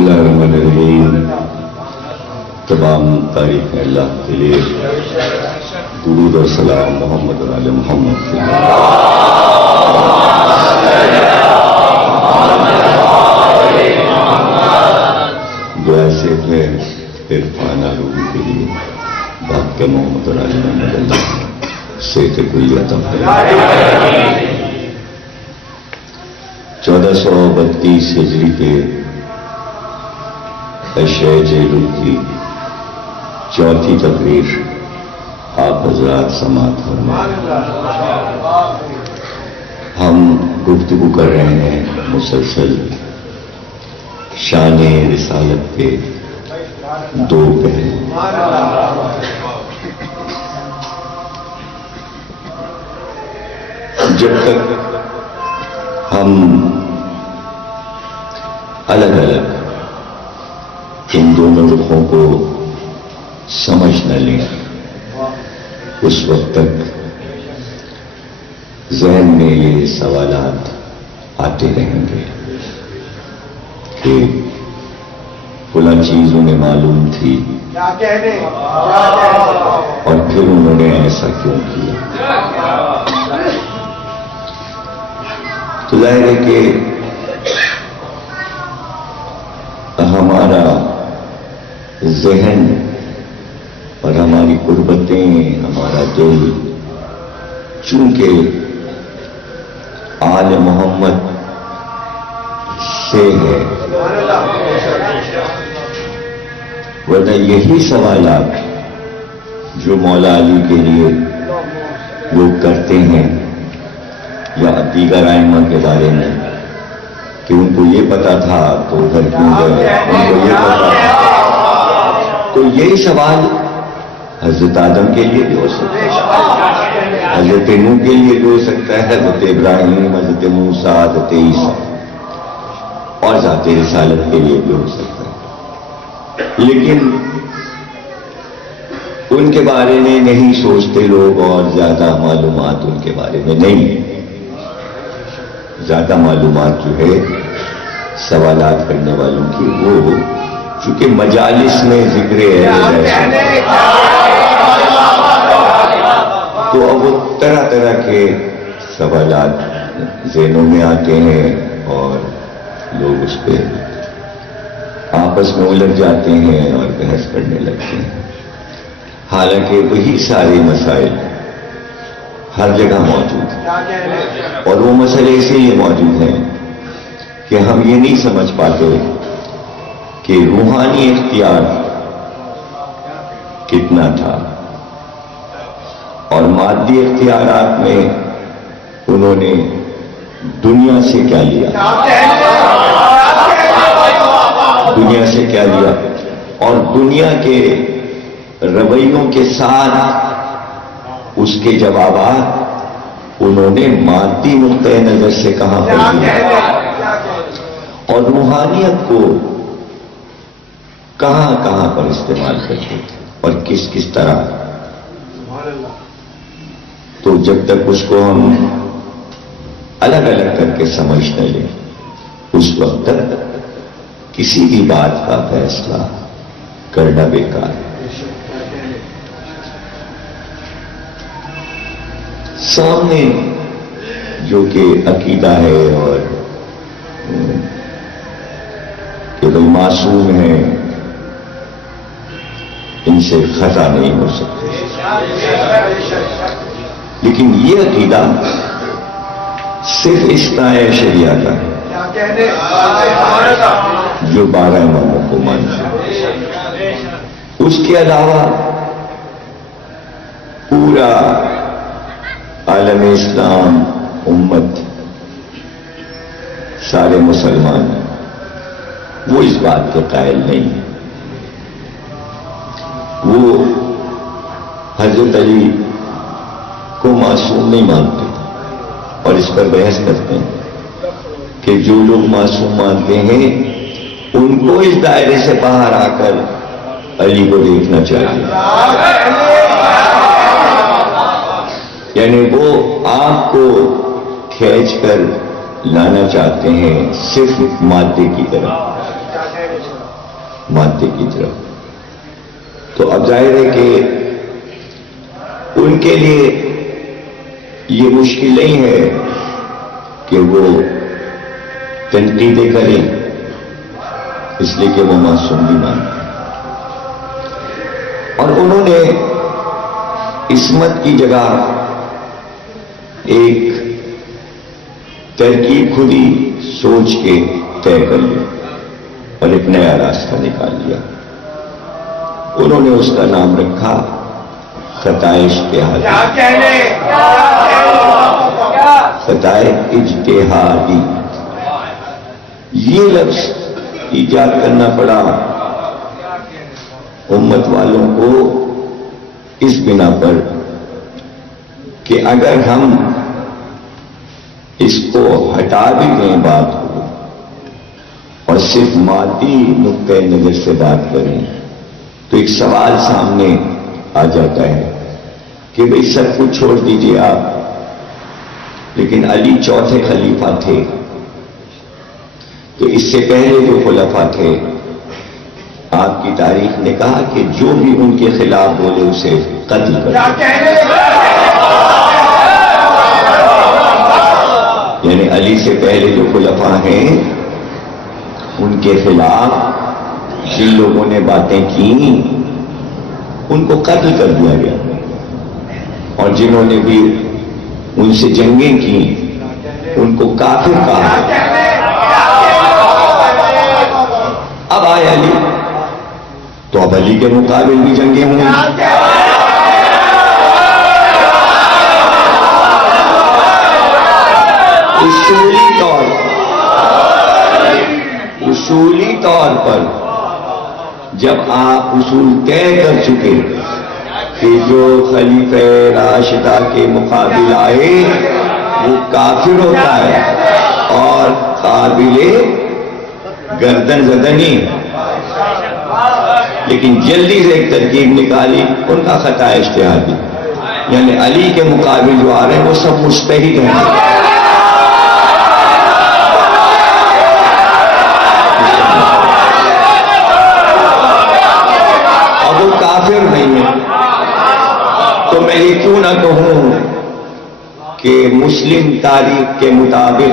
बिस्मिल्लाहिर्रहमानिर्रहीम। तमाम तारीफ अल्लाह के लिए, दुरूद और सलाम मोहम्मद और आले मोहम्मद के लिए। दुआ से है इरफान आलूगी के लिए, बाप के मोहम्मद और आले मोहम्मद अल्लाह से कुल्ली अता फरमाए। 1432 हिजरी के अशरे जेलुल की चौथी तकरीर आप हजरात समाअत फरमाएं। हम गुफ्तगू कर रहे हैं मुसलसल शान रिसालत के दो पहलू। जब तक हम अलग अलग इन दोनों रुखों को समझ न लें, उस वक्त तक ज़हन में ये सवालात आते रहेंगे कि फला चीज उन्हें मालूम थी और फिर उन्होंने ऐसा क्यों किया। तो जाहिर है कि हमारा ज़हन और हमारी कुर्बतें, हमारा दिल चूंकि आले मोहम्मद से है, वरना यही सवालात जो मौला अली के लिए लोग करते हैं या दीगर आइमा के बारे में कि उनको ये पता था तो उधर क्यों गए, उनको ये पता था, तो यही सवाल हजरत आदम के लिए भी हो सकता है, हजरत नूह के लिए भी हो सकता है, हजरत इब्राहिम, हजरत मूसा, हजरत ईसा और ज़ाते रिसालत के लिए भी हो सकता है। लेकिन उनके बारे में नहीं सोचते लोग और ज्यादा मालूमात उनके बारे में नहीं। ज्यादा मालूमात जो है सवालात करने वालों की, वो चूंकि मजालिस में जिक्र है तो अब वो तरह तरह के सवालात ज़हनों में आते हैं और लोग उस पर आपस में उलझ जाते हैं और बहस करने लगते हैं। हालांकि वही सारे मसाइल हर जगह मौजूद हैं और वो मसले इसीलिए मौजूद हैं कि हम ये नहीं समझ पाते कि रूहानी इख्तियार कितना था और मादी इख्तियारात में उन्होंने दुनिया से क्या लिया, दुनिया से क्या लिया, और दुनिया के रवैयों के साथ उसके जवाबात उन्होंने मादी नुक्ते नजर से कहां पर दिया और रूहानियत को कहां कहां पर इस्तेमाल करते थे और किस किस तरह। तो जब तक उसको हम अलग अलग करके समझ न लें, उस वक्त तक किसी भी बात का फैसला करना बेकार है। सामने जो कि अकीदा है और कि भाई मासूम है, इनसे खता नहीं हो सकती, लेकिन ये अकीदा सिर्फ इस ताए शरिया का है जो 12 इमामों को मानते हैं। उसके अलावा पूरा आलम इस्लाम, उम्मत, सारे मुसलमान वो इस बात के कायल नहीं है। वो हजरत अली को मासूम नहीं मानते और इस पर बहस करते हैं कि जो लोग मासूम मानते हैं उनको इस दायरे से बाहर आकर अली को देखना चाहिए। यानी वो आपको खींच कर लाना चाहते हैं सिर्फ मादे की तरफ। मादे की तरफ। तो अब जाहिर है कि उनके लिए ये मुश्किल नहीं है कि वो तनकीदें करें, इसलिए कि वो मासूम भी मानते हैं। और उन्होंने इस्मत की जगह एक तरकीब खुद ही सोच के तय कर ली और एक नया रास्ता निकाल लिया। उन्होंने उसका नाम रखा खताए इज्तिहादी। खताए इज्तिहादी ये लफ्ज ईजाद करना पड़ा उम्मत वालों को इस बिना पर कि अगर हम इसको हटा भी दें बात को और सिर्फ मादी नुक्ते नजर से बात करें तो एक सवाल सामने आ जाता है कि भाई सब कुछ छोड़ दीजिए आप, लेकिन अली चौथे खलीफा थे, तो इससे पहले जो खुलफा थे आपकी तारीख ने कहा कि जो भी उनके खिलाफ बोले उसे कत्ल कर, यानी अली से पहले जो खुलफा हैं उनके खिलाफ जिन लोगों ने बातें की उनको कत्ल कर दिया गया, और जिन्होंने भी उनसे जंगें की उनको काफिर कहा। अब आए अली, तो अब अली के मुकाबिल भी जंगें होंगी। उसूली तौर पर जब आप उसूल तय कर चुके कि जो खलीफे राशिदा के मुकाबिल आए वो काफिर होता है और काबिले गर्दन ज़दनी, लेकिन जल्दी से एक तरकीब निकाली उनका खताए इज्तिहादी, यानी अली के मुकाबिल जो आ रहे हैं वो सब मुस्तहिद हैं। अब वो काफिर नहीं है, तो मैं ये क्यों ना कहूं कि मुस्लिम तारीख के मुताबिक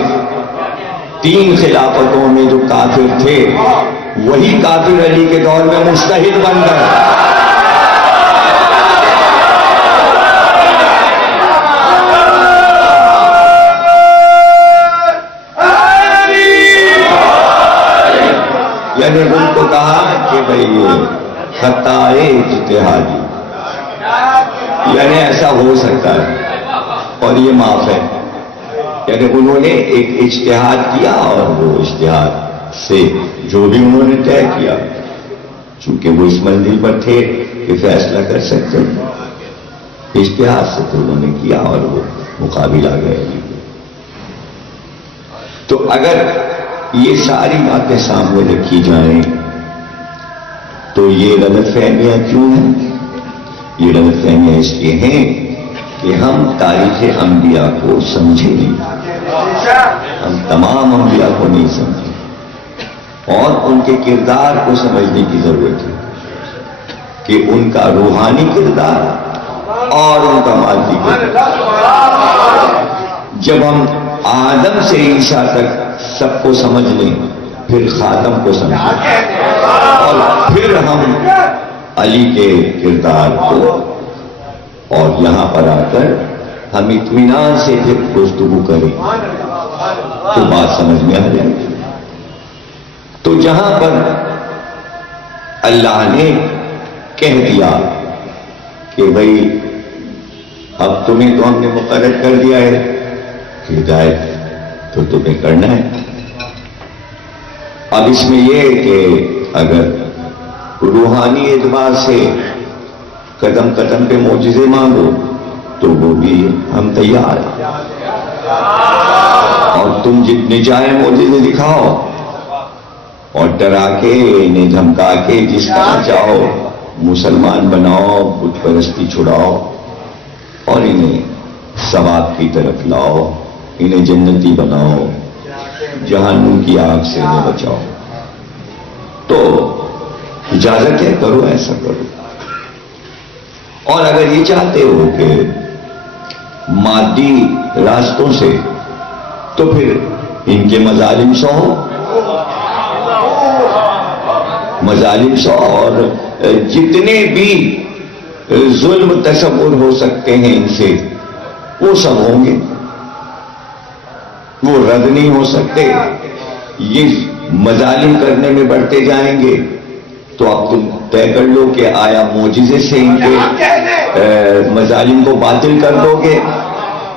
3 खिलाफतों में जो काफिर थे वही काफिर अली के दौर में मुस्तहिद बन गए। यानी उनको कहा कि भाई ये खताए इज्तिहादी, यानी ऐसा हो सकता है और ये माफ है। यानी उन्होंने एक इज्तिहाद किया और वो इज्तिहाद से जो भी उन्होंने तय किया, चूंकि वो इस मंजिल पर थे कि फैसला कर सकते, इज्तिहाद से तो उन्होंने किया और वो मुकाबिल आ गए। तो अगर ये सारी बातें सामने रखी जाएं तो ये गलतफहमियां क्यों हैं? ये गलतफहमियां इसलिए हैं कि हम तारीख अंबिया को समझे नहीं, हम तमाम अंबिया को नहीं समझे और उनके किरदार को समझने की जरूरत है कि उनका रूहानी किरदार और उनका मादी किरदार। जब हम आदम से ईसा तक सबको समझ लें, फिर खातम को समझें और फिर हम अली के किरदार को, और यहां पर आकर हम इत्मीनान से फिर गुफ्तगू करें तो बात समझ में आ जाएगी। तो जहां पर अल्लाह ने कह दिया कि भाई अब तुम्हें तो हमने मुकर्रर कर दिया है हिदायत, तो तुम्हें करना है। अब इसमें यह है कि अगर रूहानी एतबार से कदम कदम पे मोजिज़े मांगो तो वो भी हम तैयार हैं, और तुम जितने चाहे मोजिज़े दिखाओ और डरा के इन्हें धमका के जिस तरह चाहो मुसलमान बनाओ, बुत परस्ती छुड़ाओ और इन्हें सवाब की तरफ लाओ, इन्हें जन्नती बनाओ, जहन्नुम की आग से इन्हें बचाओ। तो इजाजत है, करो, ऐसा करो। और अगर ये चाहते हो कि मादी रास्तों से, तो फिर इनके मजालिम सहो, मजालिम सहो, और जितने भी जुल्म तसव्वुर हो सकते हैं इनसे, वो सब होंगे, वो रद्द नहीं हो सकते। ये मजालिम करने में बढ़ते जाएंगे, तो अब तुम तय कर लो कि आया मोजिजे से इनके मजालिम को बातिल कर दोगे,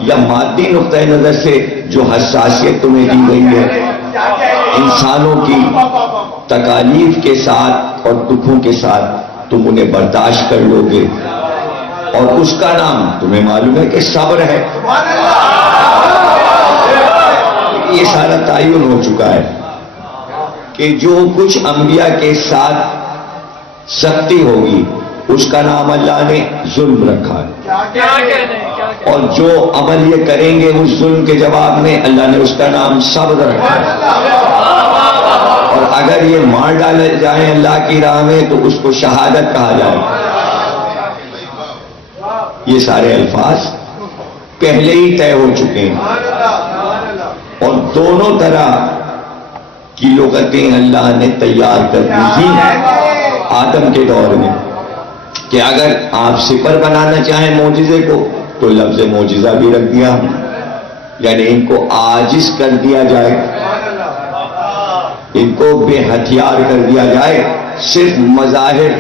या मादी नुक्ता नजर से जो हसासियत तुम्हें दी गई है इंसानों की तकालीफ के साथ और दुखों के साथ, तुम उन्हें बर्दाश्त कर लोगे, और उसका नाम तुम्हें मालूम है कि सब्र है। ये सारा तायुन हो चुका है कि जो कुछ अंबिया के साथ सख्ती होगी, उसका नाम अल्लाह ने जुल्म रखा है, और जो अमल ये करेंगे उस जुल्म के जवाब में, अल्लाह ने उसका नाम सब्र रखा है। और अगर ये मार डाले जाए अल्लाह की राह में, तो उसको शहादत कहा जाए। ये सारे अल्फाज पहले ही तय हो चुके हैं, और दोनों तरह की लुगतें अल्लाह ने तैयार कर दी थी आदम के दौर में, कि अगर आप सिपर बनाना चाहें मोजिजे को, तो लफ्ज मोजिजा भी रख दिया, यानी इनको आजिज कर दिया जाए, इनको बेहथियार कर दिया जाए, सिर्फ मज़ाहिर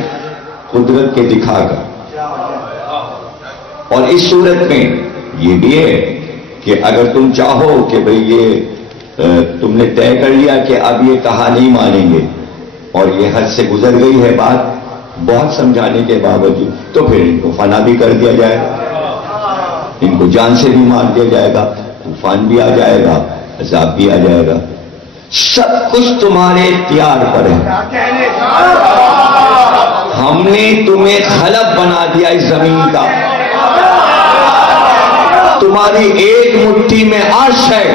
कुदरत के दिखाकर। और इस सूरत में ये भी है कि अगर तुम चाहो कि भाई ये तुमने तय कर लिया कि अब ये कहा नहीं मानेंगे, और ये हद से गुजर गई है बात बहुत समझाने के बावजूद, तो फिर इनको फना भी कर दिया जाएगा, इनको जान से भी मार दिया जाएगा, तूफान भी आ जाएगा, अज़ाब भी आ जाएगा। सब कुछ तुम्हारे इख्तियार पर है। हमने तुम्हें खलब बना दिया इस जमीन का, तुम्हारी एक मुट्ठी में अर्श है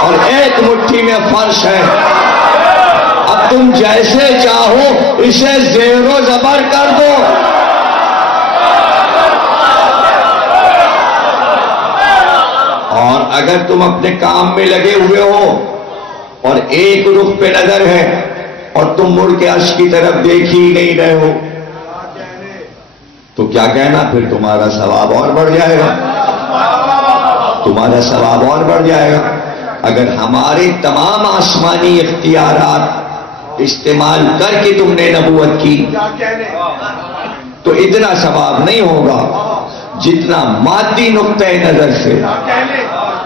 और एक मुट्ठी में फर्श है। अब तुम जैसे चाहो इसे ज़ेरो ज़बर कर दो। और अगर तुम अपने काम में लगे हुए हो और एक रुख पे नजर है और तुम मुड़ के अर्श की तरफ देख ही नहीं रहे हो, तो क्या कहना, फिर तुम्हारा सवाब और बढ़ जाएगा, तुम्हारा सवाब और बढ़ जाएगा। अगर हमारे तमाम आसमानी इख्तियारात इस्तेमाल करके तुमने नबूवत की, तो इतना सवाब नहीं होगा जितना मादी नुक्ते नजर से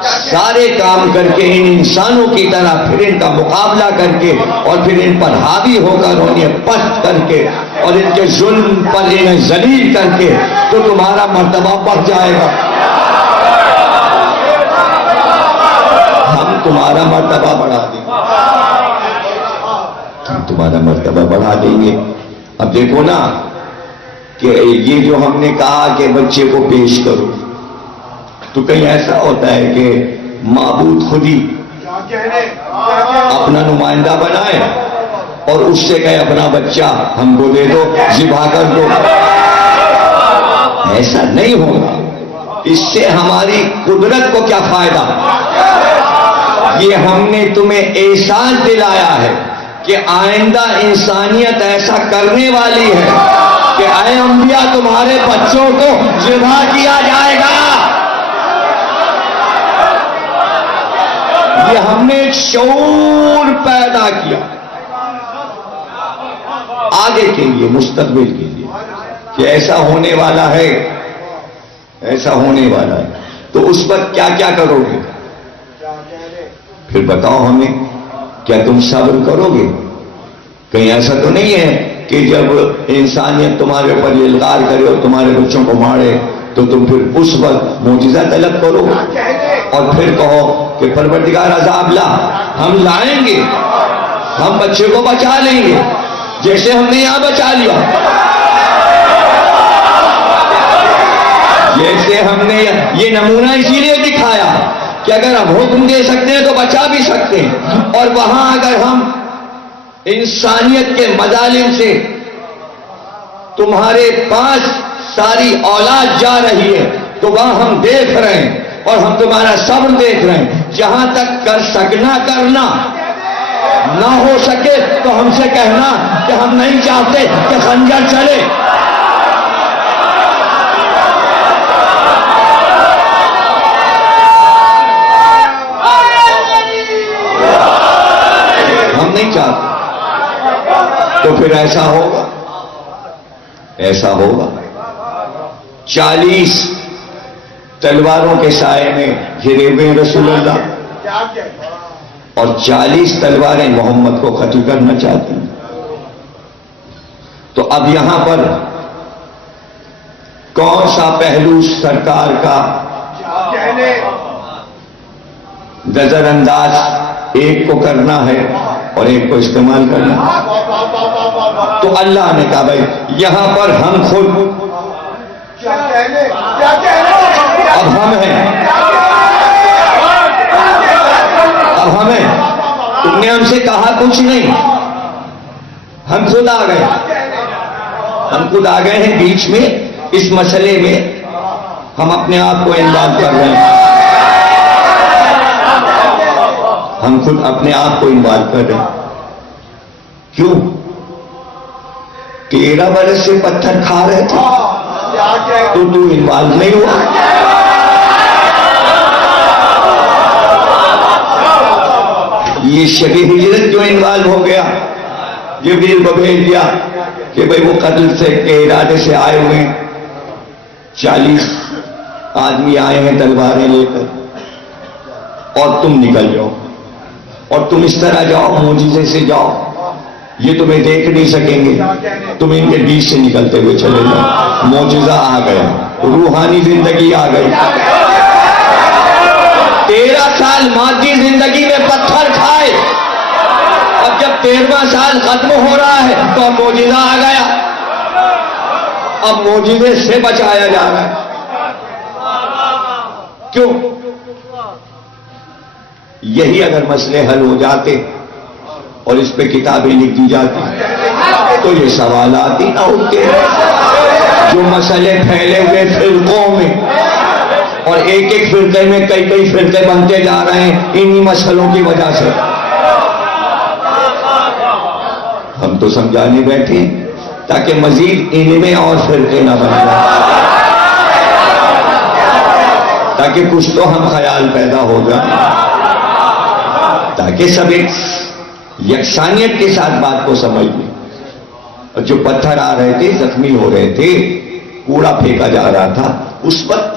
सारे काम करके इन इंसानों की तरह फिर इनका मुकाबला करके और फिर इन पर हावी होकर उन्हें पस्त करके और इनके जुल्म पर इन्हें जलील करके, तो तुम्हारा मर्तबा बढ़ जाएगा। हम तुम्हारा मर्तबा बढ़ा देंगे, हम तुम्हारा मर्तबा बढ़ा देंगे। अब देखो ना कि ये जो हमने कहा कि बच्चे को पेश करो, तो कहीं ऐसा होता है कि माबूद खुद ही अपना नुमाइंदा बनाए और उससे कहे अपना बच्चा हमको दे दो, ज़िबा कर दो। ऐसा नहीं होगा। इससे हमारी कुदरत को क्या फायदा? ये हमने तुम्हें एहसास दिलाया है कि आइंदा इंसानियत ऐसा करने वाली है कि ऐ अंबिया तुम्हारे बच्चों को ज़िबा किया जाएगा। ये हमने एक शऊर पैदा किया आगे के लिए, मुस्तकबिल के लिए, कि ऐसा होने वाला है, ऐसा होने वाला है। तो उस वक्त क्या क्या करोगे? फिर बताओ हमें, क्या तुम सब्र करोगे? कहीं ऐसा तो नहीं है कि जब इंसानियत तुम्हारे ऊपर इल्गार करे और तुम्हारे बच्चों को मारे, तो तुम फिर उस वक्त मोजिज़ा तलब करो और फिर कहो कि परवरदिगार अज़ाब ला, हम लाएंगे, हम बच्चे को बचा लेंगे, जैसे हमने यहां बचा लिया, जैसे हमने ये नमूना इसीलिए दिखाया कि अगर हम हुक्म दे सकते हैं तो बचा भी सकते हैं, और वहां अगर हम इंसानियत के मजालिम से तुम्हारे पास सारी औलाद जा रही है, तो वहां हम देख रहे हैं और हम तुम्हारा सब्र देख रहे हैं। जहां तक कर सकना करना, ना हो सके तो हमसे कहना कि हम नहीं चाहते कि खंजर चले। हम नहीं चाहते तो फिर ऐसा होगा 40 तलवारों के साए में घिरे हुए रसूलुल्लाह और 40 तलवारें मोहम्मद को कत्ल करना चाहती हैं। तो अब यहां पर कौन सा पहलू सरकार का नजरअंदाज एक को करना है और एक को इस्तेमाल करना है? तो अल्लाह ने कहा भाई यहां पर हम खुद अब हम हैं, अब हमें, तुमने हमसे कहा कुछ नहीं, हम खुद आ गए, हैं बीच में इस मसले में, हम अपने आप को इन्वॉल्व कर रहे हैं, हम खुद अपने आप को इन्वॉल्व कर रहे हैं। क्यों? 13 बरस से पत्थर खा रहे थे तो तू इन्वॉल्व नहीं हुआ? ये शबी हिजरत जो इन्वॉल्व हो गया, जिब्रील को भेज दिया कि भाई वो कत्ल से के इरादे से आए हुए 40 आदमी आए हैं तलवारें लेकर और तुम निकल जाओ और तुम इस तरह जाओ, मोजिजे से जाओ, ये तुम्हें देख नहीं सकेंगे, तुम इनके बीच से निकलते हुए चले जाओ। मोजिजा आ गया, रूहानी जिंदगी आ गई। 13 साल मादी जिंदगी में पत्थर खाए, अब जब 13वां साल खत्म हो रहा है तो अब मोजिजा आ गया, अब मोजिजे से बचाया जा रहा है। क्यों? यही अगर मसले हल हो जाते और इस पे किताबें लिख दी जाती तो ये सवालात ही ना उठते। जो मसले फैले हुए फिरकों में और एक एक फिरके में कई कई फिरके बनते जा रहे हैं इन्हीं मसलों की वजह से। हम तो समझाने बैठे ताकि मजीद इनमें और फिरके ना बन जाए, ताकि कुछ तो हम ख्याल पैदा हो जाए, ताकि सब एक यकसानियत के साथ बात को समझ लें। और जो पत्थर आ रहे थे, जख्मी हो रहे थे, कूड़ा फेंका जा रहा था, उस वक्त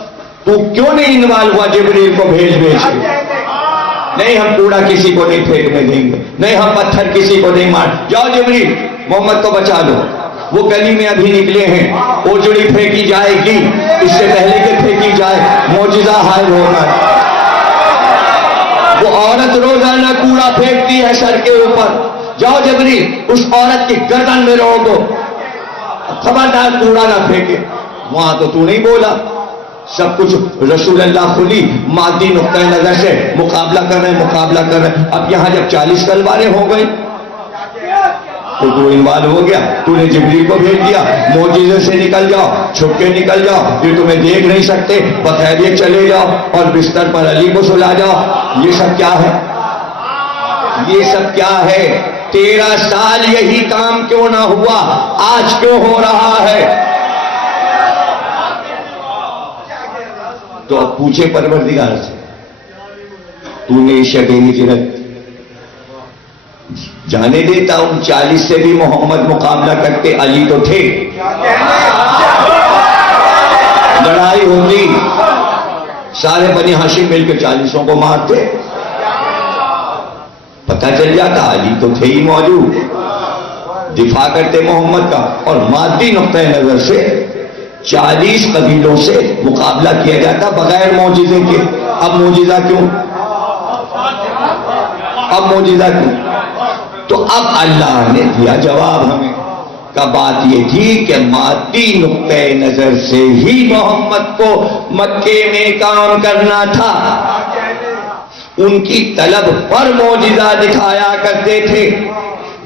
तू क्यों नहीं इन्वॉल्व हुआ? जिब्रील को भेज के नहीं हम कूड़ा किसी को नहीं फेंकने देंगे, नहीं हम पत्थर किसी को नहीं मार, जाओ जिब्रील मोहम्मद को बचा लो, वो गली में अभी निकले हैं, ओजड़ी फेंकी जाएगी, इससे पहले कि फेंकी जाए मोजिजा हाजिर होगा। वो औरत रोजाना कूड़ा फेंकती है सर के ऊपर, जाओ जिब्रील उस औरत की गर्दन में रोक दो, खबरदार कूड़ा ना फेंके। वहां तो तू नहीं बोला, सब कुछ रसूलुल्लाह खुली मादी नुक्ता नजर से मुकाबला कर रहे हैं। अब यहां जब 40 तलवारें हो गई तो तू इन्वॉल्व हो गया, तूने जिब्रील को भेज दिया, मोजिजे से निकल जाओ, छुप के निकल जाओ, ये तुम्हें देख नहीं सकते, बखैरियत चले जाओ और बिस्तर पर अली को सुला जाओ। ये सब क्या है? ये सब क्या है? 13 साल यही काम क्यों ना हुआ, आज क्यों हो रहा है? तो अब पूछे परवरदिगार से, तूने शबे हिजरत जाने देता उन 40 से भी मोहम्मद मुकाबला करते, अली तो थे, लड़ाई होती सारे बनी हाशिम मिलकर 40 को मारते, पता चल जाता अली तो थे ही मौजूद, दिफा करते मोहम्मद का, और मादी नुक्ता नजर से 40 कबीलों से मुकाबला किया जाता बगैर मौजिजे के। अब मौजिजा क्यों? तो अब अल्लाह ने दिया जवाब हमें का बात ये थी कि मादी नुक्ते नजर से ही मोहम्मद को मक्के में काम करना था, उनकी तलब पर मौजिजा दिखाया करते थे,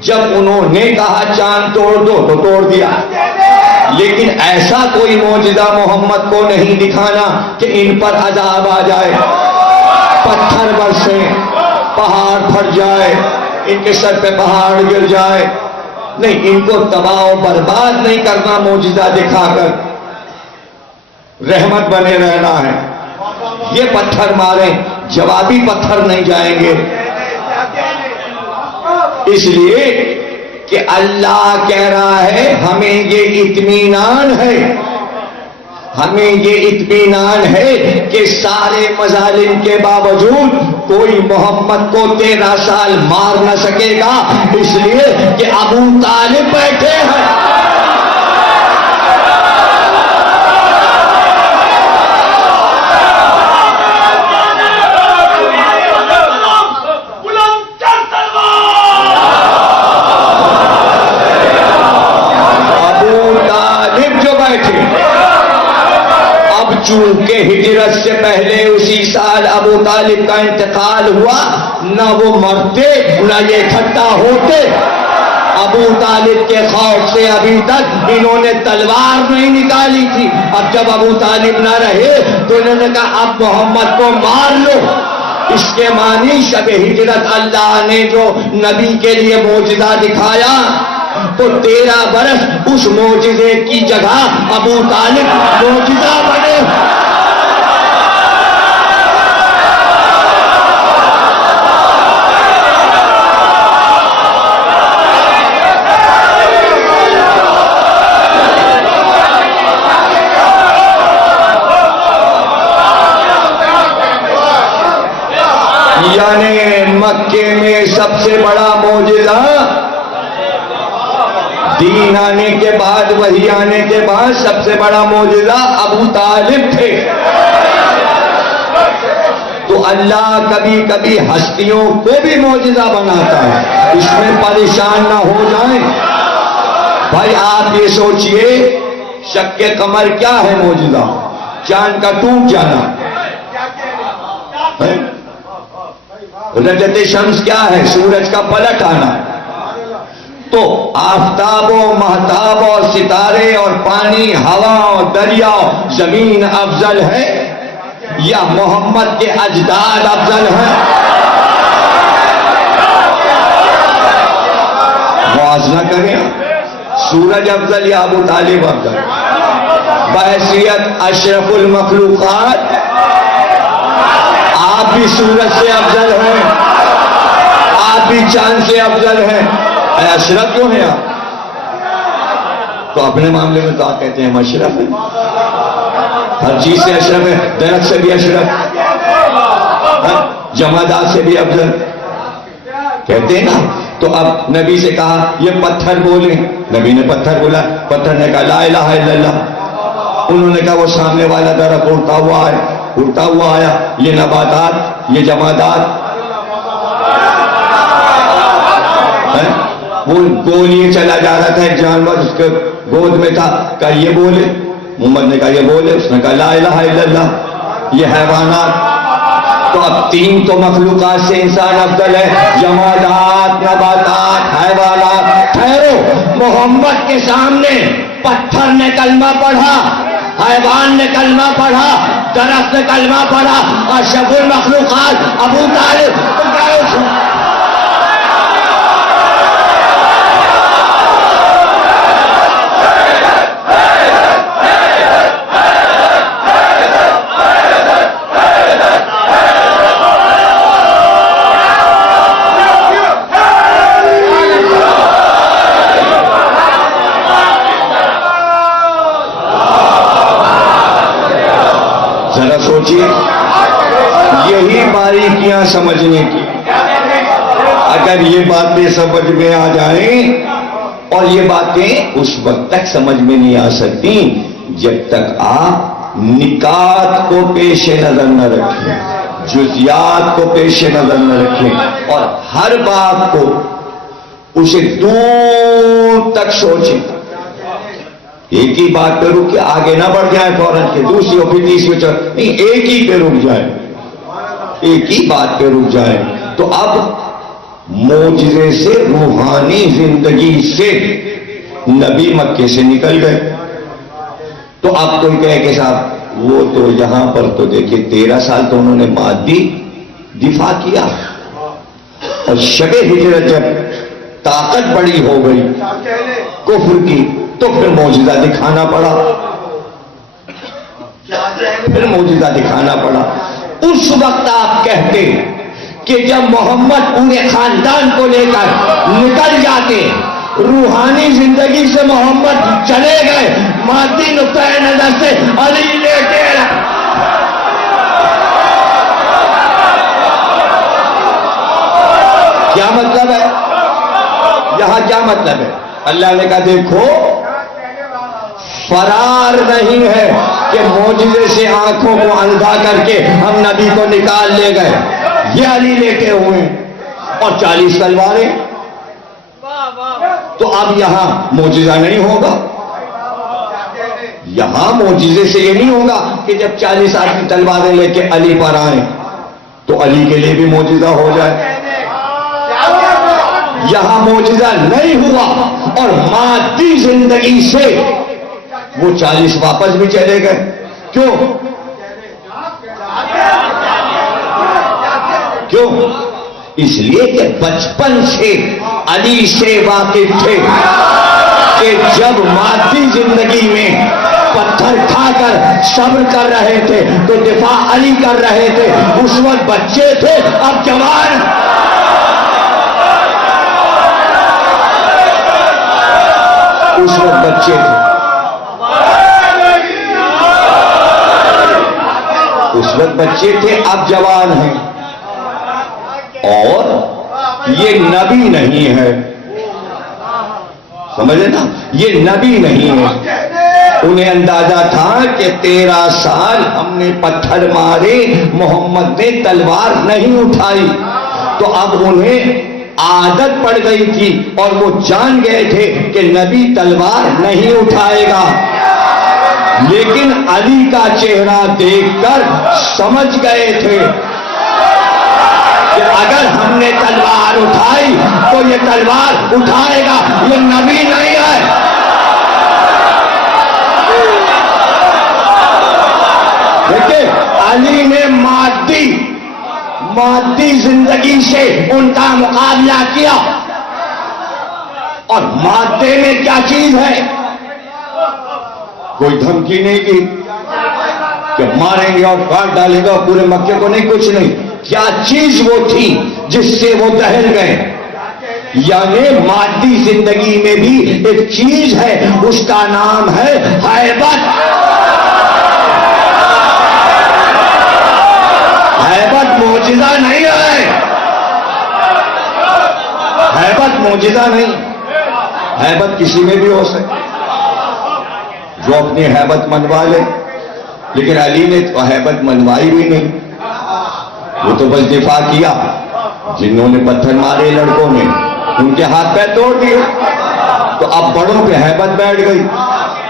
जब उन्होंने कहा चांद तोड़ दो तो तोड़ दिया, लेकिन ऐसा कोई मौजूदा मोहम्मद को नहीं दिखाना कि इन पर अजाब आ जाए, पत्थर बरसे, पहाड़ फट जाए, इनके सर पे पहाड़ गिर जाए। नहीं, इनको तबाह बर्बाद नहीं करना, मौजूदा दिखाकर रहमत बने रहना है। ये पत्थर मारे, जवाबी पत्थर नहीं जाएंगे। इसलिए कि अल्लाह कह रहा है हमें ये इत्मीनान है, हमें ये इत्मीनान है कि सारे मजालिम के बावजूद कोई मोहम्मद को 13 साल मार न सकेगा, इसलिए कि अबू तालिब बैठे हैं। चूंकि हिजरत से पहले उसी साल अबू तालिब का इंतकाल हुआ, न वो मरते न ये इकट्ठा होते। अबू तालिब के खौफ से अभी तक इन्होंने तलवार नहीं निकाली थी। अब जब अबू तालिब ना रहे तो इन्होंने कहा अब मोहम्मद को मार लो। इसके मानी शब हिजरत अल्लाह ने जो नबी के लिए मौजज़ा दिखाया तो 13 बरस उस मौजज़े की जगह अबू तालिब मौजज़ा बने। यानी मक्के में सबसे बड़ा मौजज़ा दीन आने के बाद, वही आने के बाद सबसे बड़ा मौजज़ा अबू तालिब थे। तो अल्लाह कभी कभी हस्तियों को भी मौजज़ा बनाता है, इसमें परेशान ना हो जाएं। भाई आप ये सोचिए, शक्के कमर क्या है मौजज़ा? चांद का टूट जाना। रजत शम्स क्या है? सूरज का पलट आना। तो आफताब और महताब और सितारे और पानी, हवा और दरिया, जमीन अफजल है या मोहम्मद के अजदाद अफजल है? मुआवजा करें, सूरज अफजल या अबू तालिब अफजल? बहैसियत अशरफुल मखलूकात आप भी सूरज से अफजल हैं, आप भी चांद से अफजल हैं। अशरफ क्यों है आप? तो अपने मामले में तो आप कहते हैं हम अशरफ है, हर चीज से अशरफ है, दरख्त से भी अशरफ, जमादात से भी अफजल कहते हैं ना। तो अब नबी से कहा ये पत्थर बोले, नबी ने पत्थर बोला, पत्थर ने कहा ला इलाहा इल्लल्लाह। उन्होंने कहा वो सामने वाला दरख्त उड़ता हुआ है, उड़ता हुआ आया, ये नबातात, ये जमादात है। वो गोलिए चला जा रहा था, एक जानवर उसके गोद में था, कहा ये बोले, मोहम्मद ने कहा ये बोले, उसने कहा ला इलाहा इल्लल्लाह। ये हैवानात, तो अब 3 तो मखलूकात से इंसान अफजल है, जमादात, नबातात, हैवानात। ठहरो, मोहम्मद के सामने पत्थर ने कलमा पढ़ा, हैवान ने कलमा पढ़ा, दरख्त ने कलमा पढ़ा, और शबुल मखलूकात अबू तालिब। जरा सोचिए, यही बारीकियां समझने की। अगर ये बातें समझ में आ जाएं, और ये बातें उस वक्त तक समझ में नहीं आ सकती जब तक आप निकात को पेश नजर न रखें, जुजियात को पेश नजर न रखें, और हर बात को उसे दूर तक सोचें। एक ही बात पे रुक के आगे ना बढ़ जाए फौरन के, दूसरी और फिर तीसरी, नहीं, एक ही पे रुक जाए, एक ही बात पे रुक जाए। तो अब मोजज़े से, रूहानी जिंदगी से नबी मक्के से निकल गए। तो अब कोई कहे कि साहब वो तो यहां पर तो देखिए 13 साल तो उन्होंने मादी दिफा किया, और शबे हिजरत जब ताकत बड़ी हो गई कुफ्र की तो फिर मौजिजा दिखाना पड़ा, फिर मौजिजा दिखाना पड़ा। उस वक्त आप कहते कि जब मोहम्मद पूरे खानदान को लेकर निकल जाते, रूहानी जिंदगी से मोहम्मद चले गए, मादी नुक्ता नजर से अली लेके क्या मतलब है? यहां क्या मतलब है? अल्लाह ने कहा देखो फरार नहीं है कि मोजिजे से आंखों को अंधा करके हम नबी को निकाल ले गए, ये अली लेके हुए और 40 तलवारें। तो अब यहां मोजिजा नहीं होगा, यहां मोजिजे से ये नहीं होगा कि जब 40 आदमी तलवारें लेके अली पर आए तो अली के लिए भी मोजिजा हो जाए। यहां मोजिजा नहीं हुआ और मादी जिंदगी से वो 40 वापस भी चले गए। क्यों? क्यों? इसलिए कि बचपन से अली से वाकिफ थे कि जब मादी जिंदगी में पत्थर खाकर सब्र कर रहे थे तो दिफा अली कर रहे थे। उस वक्त बच्चे थे, अब जवान। उस वक्त बच्चे थे, उस वक्त बच्चे थे, अब जवान हैं। और ये नबी नहीं है, समझे ना, ये नबी नहीं है। उन्हें अंदाजा था कि 13 साल हमने पत्थर मारे, मोहम्मद ने तलवार नहीं उठाई, तो अब उन्हें आदत पड़ गई थी और वो जान गए थे कि नबी तलवार नहीं उठाएगा। लेकिन अली का चेहरा देखकर समझ गए थे कि अगर हमने तलवार उठाई तो ये तलवार उठाएगा, ये नबी नहीं है। देखिए अली ने मादी जिंदगी से उनका मुकाबला किया, और मादे में क्या चीज है? कोई धमकी नहीं की कि मारेंगे और काट डालेंगे और पूरे मक्के को, नहीं, कुछ नहीं। क्या चीज वो थी जिससे वो दहल गए? यानी मादी जिंदगी में भी एक चीज है, उसका नाम है हैबत। हैबत मोजिजा नहीं है, हैबत मोजिजा नहीं। हैबत किसी में भी हो सकती, जो अपनी हैबत मनवा ले, लेकिन अली ने तो हैबत मनवाई भी नहीं। वो तो बस दिफा किया। जिन्होंने पत्थर मारे लड़कों ने, उनके हाथ पैर तोड़ दिए। तो अब बड़ों पे हैबत बैठ गई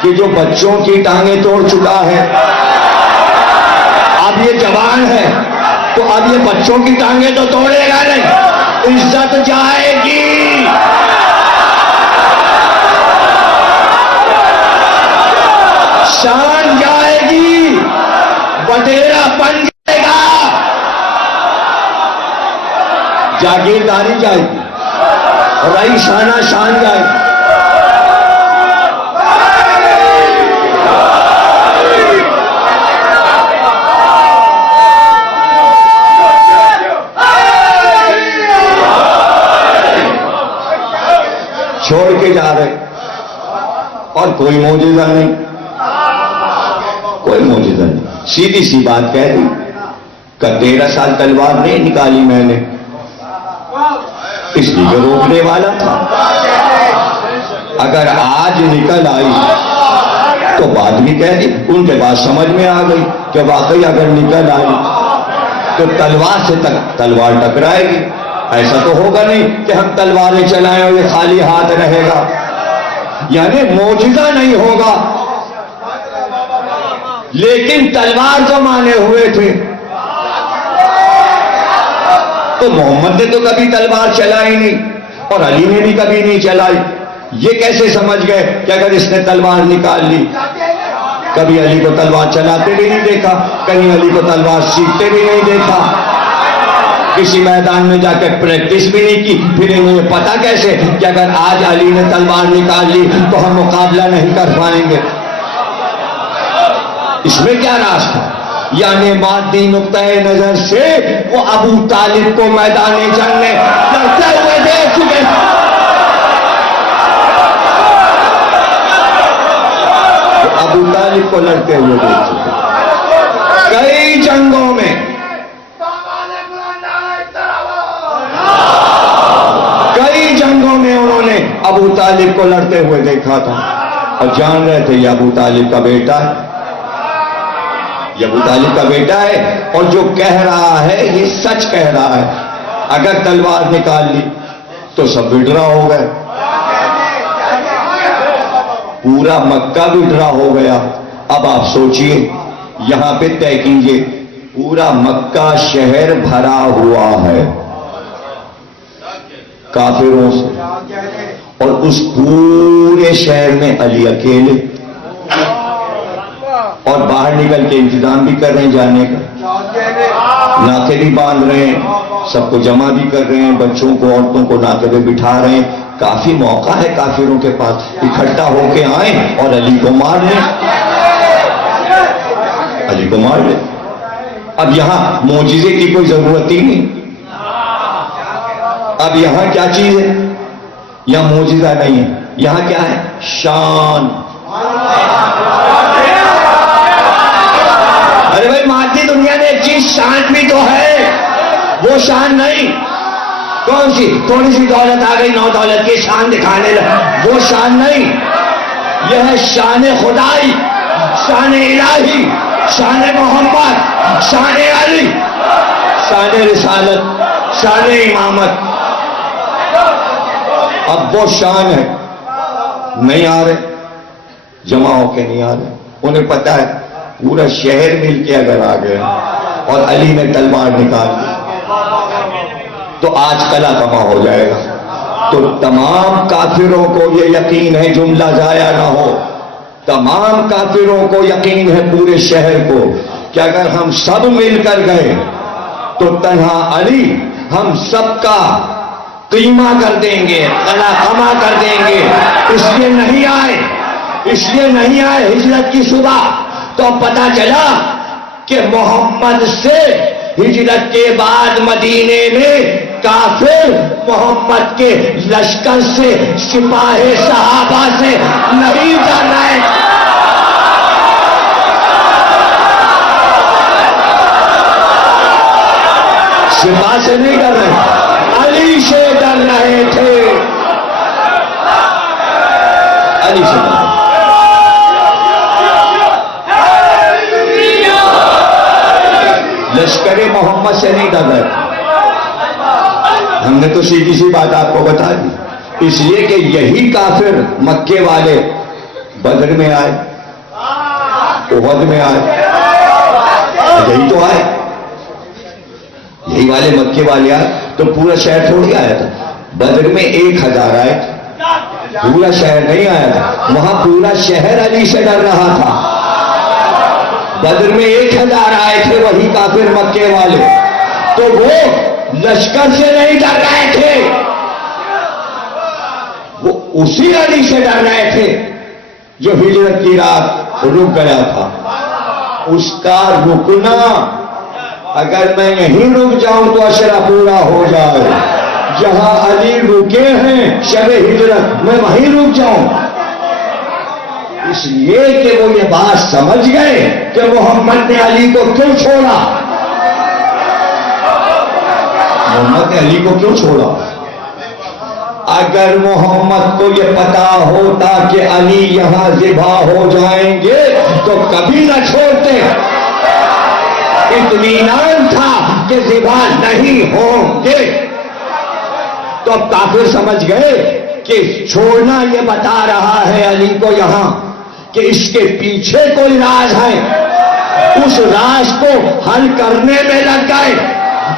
कि जो बच्चों की टांगें तोड़ चुका है, अब ये जवान है तो अब ये बच्चों की टांगें तो तोड़ेगा नहीं, इज्जत जाएगी। शान जाएगी, बटेरा बन जाएगा, जागीरदारी जाएगी, रईसाना शान जाएगी। छोड़ के जा रहे और कोई मौजूदा नहीं, कोई मौजूदा नहीं। सीधी सी बात कह दी कि 13 साल तलवार नहीं निकाली मैंने, इसलिए रोकने वाला था। अगर आज निकल आई तो बात भी कह दी, उनके बाद समझ में आ गई कि वाकई अगर निकल आई तो तलवार से तलवार टकराएगी। ऐसा तो होगा नहीं कि हम तलवारें चलाएं और ये खाली हाथ रहेगा, यानी मौजिजा नहीं होगा। लेकिन तलवार जो माने हुए थे तो मोहम्मद ने तो कभी तलवार चलाई नहीं और अली ने भी कभी नहीं चलाई। ये कैसे समझ गए कि अगर इसने तलवार निकाल ली? कभी अली को तलवार चलाते भी नहीं देखा, कहीं अली को तलवार सीखते भी नहीं देखा, किसी मैदान में जाकर प्रैक्टिस भी नहीं की। फिर इन्हें पता कैसे कि अगर आज अली ने तलवार निकाल ली तो हम मुकाबला नहीं कर पाएंगे? इसमें क्या राज था? यानी मादी नुक्ते नजर से वो अबू तालिब को मैदान जंग में लड़ते हुए देख चुके हैं। अबू तालिब को लड़ते हुए देख चुके कई जंगों में, कई जंगों में उन्होंने अबू तालिब को लड़ते हुए देखा था और जान रहे थे ये अबू तालिब का बेटा है, ये अबू तालिब का बेटा है और जो कह रहा है ये सच कह रहा है। अगर तलवार निकाल ली तो सब विड्रा हो गए, पूरा मक्का विड्रा हो गया। अब आप सोचिए, यहां पे तय कीजिए, पूरा मक्का शहर भरा हुआ है काफिरों से और उस पूरे शहर में अली अकेले, और बाहर निकल के इंतजाम भी कर रहे हैं जाने का, नाके भी बांध रहे हैं, सबको जमा भी कर रहे हैं, बच्चों को औरतों को नाके पे बिठा रहे हैं। काफी मौका है काफिरों के पास, इकट्ठा होके आए और अली को मार ले, अली को मार ले। अब यहां मोजिजे की कोई जरूरत ही नहीं। अब यहां क्या चीज है? यहां मोजिजा नहीं है, यहां क्या है? शान। अरे भाई, मादी दुनिया में एक चीज शान भी तो है, वो शान नहीं। कौन सी? थोड़ी सी दौलत आ गई, नौ दौलत की शान दिखाने लगे, वो शान नहीं। यह है शान खुदाई, शान इलाही, शान मोहम्मद, शान अली, शान रिसालत, शान इमामत। अब वो शान है, नहीं आ रहे, जमा होके नहीं आ रहे। उन्हें पता है पूरा शहर मिलके अगर आ गया और अली ने तलवार निकाल दी तो आज कला कमा हो जाएगा। तो तमाम काफिरों को ये यकीन है, जुमला जाया ना हो, तमाम काफिरों को यकीन है, पूरे शहर को, कि अगर हम सब मिलकर गए तो तन्हा अली हम सबका कीमा कर देंगे, कला कमा कर देंगे। इसलिए नहीं आए, इसलिए नहीं आए हिजरत की सुबह। तो पता चला कि मोहम्मद से हिजरत के बाद मदीने में काफिर मोहम्मद के लश्कर से, सिपाही सहाबा से नहीं डर रहे। सिपाही से नहीं डर रहे, अली से डर रहे थे, अली से। लश्कर मोहम्मद से नहीं डर रहे। हमने तो सीधी सी बात आपको बता दी, इसलिए कि यही काफिर मक्के वाले बदर में आए, उहद में आए, यही तो आए, यही वाले मक्के वाले आए। तो पूरा शहर थोड़ी आया था, बदर में 1000 आए, पूरा शहर नहीं आया था। वहां पूरा शहर अली से डर रहा था। बदर में 1000 आए थे वही काफिर मक्के वाले, तो वो लश्कर से नहीं डर रहे थे, वो उसी अली से डर रहे थे जो हिजरत की रात रुक गया था। उसका रुकना, अगर मैं यहीं रुक जाऊं तो अशरा पूरा हो जाए। जहां अली रुके हैं शब हिजरत, मैं वहीं रुक जाऊं, इसलिए कि वो ये बात समझ गए कि मोहम्मद ने अली को क्यों छोड़ा। मोहम्मद ने अली को क्यों छोड़ा? अगर मोहम्मद को यह पता होता कि अली यहां ज़िबा हो जाएंगे तो कभी न छोड़ते। इत्मीनान था कि ज़िबा नहीं होंगे। तो अब काफिर समझ गए कि छोड़ना यह बता रहा है अली को यहां कि इसके पीछे कोई राज है। उस राज को हल करने में लग गए।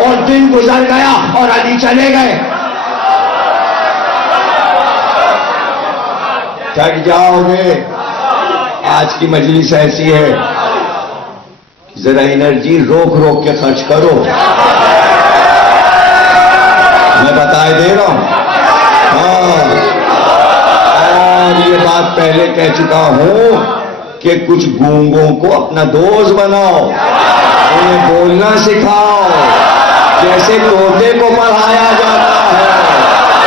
और दिन गुजर गया और अली चले गए। थक जाओगे। आज की मजलिस ऐसी है, जरा एनर्जी रोक रोक के खर्च करो। मैं बताए दे रहा हूं। हाँ, और ये बात पहले कह चुका हूं कि कुछ गूंगों को अपना दोस्त बनाओ, उन्हें बोलना सिखाओ, जैसे तोते को पढ़ाया जाता है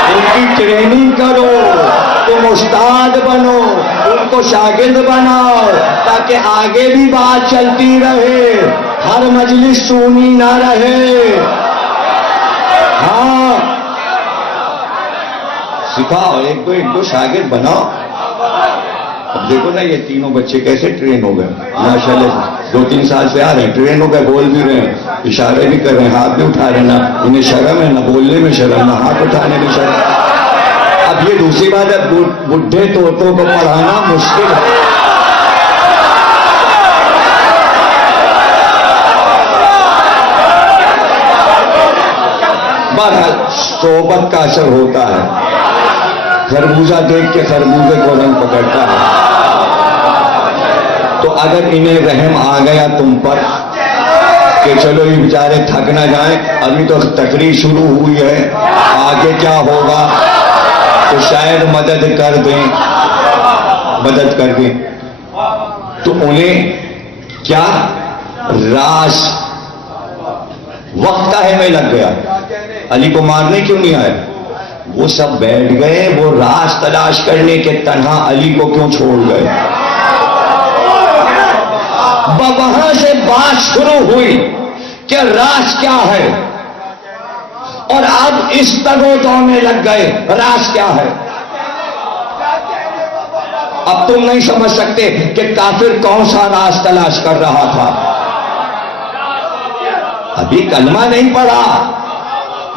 उनकी ट्रेनिंग करो। तुम उस्ताद बनो, उनको शागिर्द बनाओ, ताकि आगे भी बात चलती रहे, हर मजलिस सूनी ना रहे। हाँ, सिखाओ, एक दो शागिर्द बनाओ। अब देखो ना, ये तीनों बच्चे कैसे ट्रेन हो गए माशाल्लाह। 2-3 साल से आ रहे हैं, ट्रेन हो गए, बोल भी रहे हैं, इशारे भी कर रहे हैं, हाथ भी उठा रहे हैं। ना इन्हें शर्म है, ना बोलने में शर्म, ना हाथ उठाने में शर्म। अब ये दूसरी बात है, बुढ़े तोतों को पढ़ाना मुश्किल है। बहरहाल सोबत का असर होता है। खरबूजा देख के खरबूजे को रंग पकड़ता है। तो अगर इन्हें रहम आ गया तुम पर कि चलो ये बेचारे थक ना जाएं, अभी तो तकरीर शुरू हुई है, आगे क्या होगा, तो शायद मदद कर दें, तो उन्हें क्या रास वक्त का है में लग गया। अली को मारने क्यों नहीं आए? वो सब बैठ गए, वो रास तलाश करने के, तन्हा अली को क्यों छोड़ गए? वहां से बात शुरू हुई कि रास क्या है, और अब इस तगोदो में लग गए, रास क्या है। अब तुम नहीं समझ सकते कि काफिर कौन सा रास तलाश कर रहा था। अभी कलमा नहीं पढ़ा,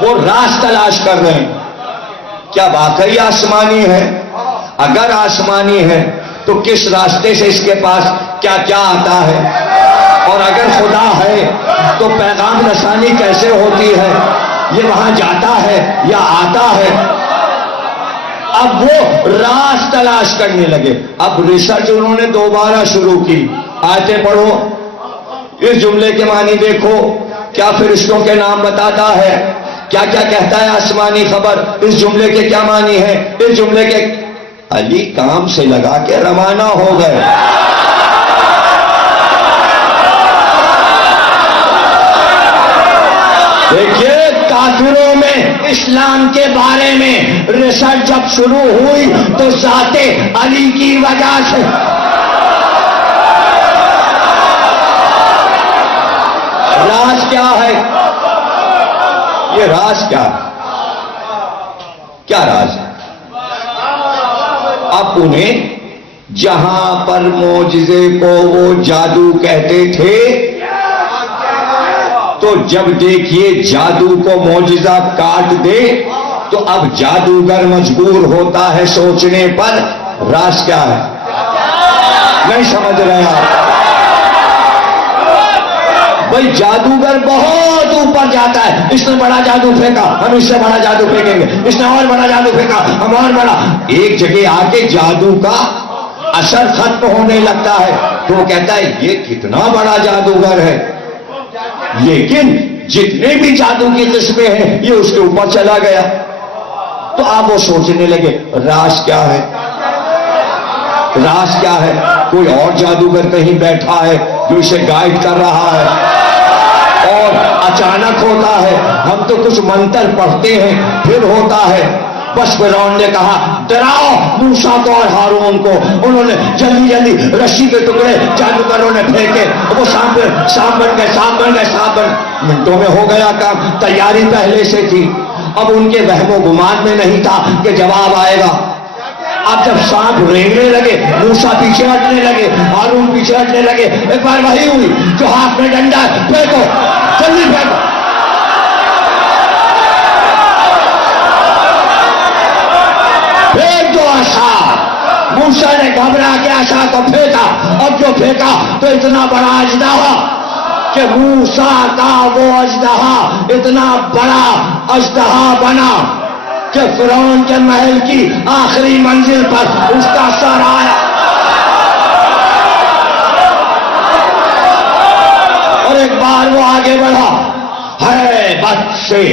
वो रास तलाश कर रहे हैं। क्या वाकई आसमानी है? अगर आसमानी है तो किस रास्ते से इसके पास क्या क्या आता है, और अगर खुदा है तो पैगाम रसानी कैसे होती है, ये वहां जाता है या आता है। अब वो रास तलाश करने लगे। अब रिसर्च उन्होंने दोबारा शुरू की। आयतें पढ़ो, इस जुमले के मानी देखो, क्या फरिश्तों के नाम बताता है, क्या क्या कहता है आसमानी खबर, इस जुमले के क्या मानी है, इस जुमले के। अली काम से लगा के रवाना हो गए। देखिए, काफिरों में इस्लाम के बारे में रिसर्च जब शुरू हुई तो जाते अली की वजह से। राज क्या है? ये राज क्या राज है? अब उन्हें जहां पर मोजिजे को वो जादू कहते थे, तो जब देखिए जादू को मोजिजा काट दे, तो अब जादूगर मजबूर होता है सोचने पर राज क्या है। नहीं समझ रहे आप? भाई जादूगर बहुत ऊपर जाता है, इसने बड़ा जादू फेंका, हम इससे बड़ा जादू फेंकेंगे, इसने और बड़ा जादू फेंका, हम और बड़ा। एक जगह आके जादू का असर खत्म होने लगता है, तो वो कहता है ये कितना बड़ा जादूगर है, लेकिन जितने भी जादू की किस्में हैं ये उसके ऊपर चला गया। तो आप वो सोचने लगे राज क्या है, राज क्या है। कोई और जादूगर कहीं बैठा है जो इसे गाइड कर रहा है, और अचानक होता है, हम तो कुछ मंत्र पढ़ते हैं फिर होता है। बस फिरौन ने कहा डराओ मूसा को और हारून को। उन्होंने जल्दी जल्दी रस्सी के टुकड़े जादूगरों ने फेंके, वो सांप बन गए। मिनटों में हो गया काम, तैयारी पहले से थी। अब उनके वहमो गुमान में नहीं था कि जवाब आएगा। अब जब सांप रेंगने लगे, मूसा पीछे हटने लगे, हारून पीछे हटने लगे, एक बार वही हुई जो हाथ में डंडा है, फेंको, जल्दी फेंको। फेंक दो आशा। मूसा ने घबरा के आशा को फेंका, और जो फेंका तो इतना बड़ा अजनबी कि मूसा का वो अजदहा इतना बड़ा अजदहा बना कि फिरौन के महल की आखिरी मंजिल पर उसका सर आया और एक बार वो आगे बढ़ा है बच्चे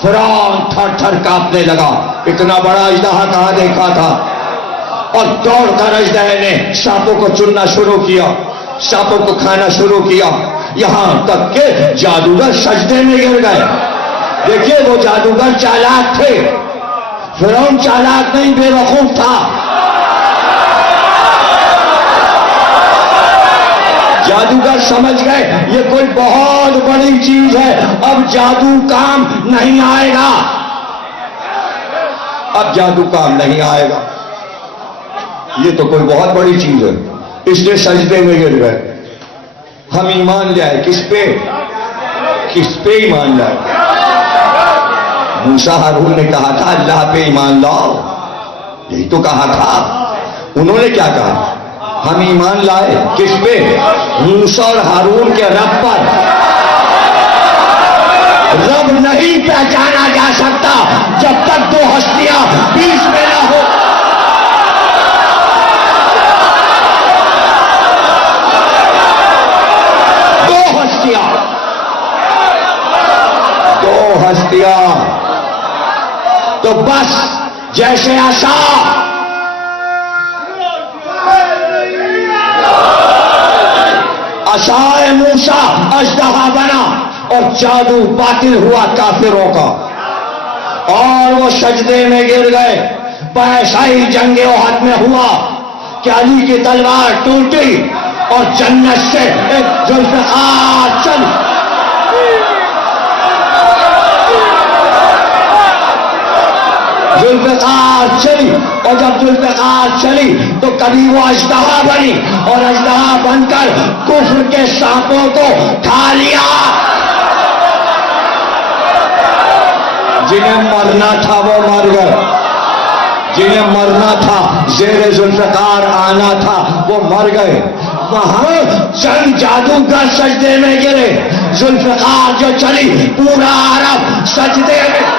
फिरौन थर थर कांपने लगा। इतना बड़ा अजदहा कहां देखा था। और दौड़कर अजदहे ने सांपों को चुनना शुरू किया, सांपों को खाना शुरू किया, यहां तक के जादूगर सजदे में गिर गए। देखिए वो जादूगर चालाक थे, फिरौन चालाक नहीं बेवकूफ था। जादूगर समझ गए ये कोई बहुत बड़ी चीज है, अब जादू काम नहीं आएगा, अब जादू काम नहीं आएगा, ये तो कोई बहुत बड़ी चीज है। इसलिए सजदे में गिर गए। हम ईमान लाए किस पे ईमान लाए? मूसा हारून ने कहा था अल्लाह पे ईमान लाओ, यही तो कहा था। उन्होंने क्या कहा? हम ईमान लाए किस पे? मूसा और हारून के रब पर। रब नहीं पहचाना जा सकता जब तक दो हस्तियां बीच में ना हो। दो हस्तियां तो बस जैसे आशा आशाए मूसा अजदहा बना और जादू बातिल हुआ काफिरों का और वो सजदे में गिर गए। पैसा ही जंगे ओहद में हुआ कि अली की तलवार टूटी और जन्नत से एक जुल्फ़िकार चली। जुल्फ़िकार चली और जब जुल्फ़िकार चली तो कभी वो अजदहा बनी और अजदहा बनकर कुफ्र के सांपों को खा लिया। जिन्हें मरना था वो मर गए, जिन्हें मरना था ज़ेरे जुल्फ़िकार आना था वो मर गए। वहां चंद जादूगर सजदे में गिरे, जुल्फ़िकार जो चली पूरा अरब सजदे में।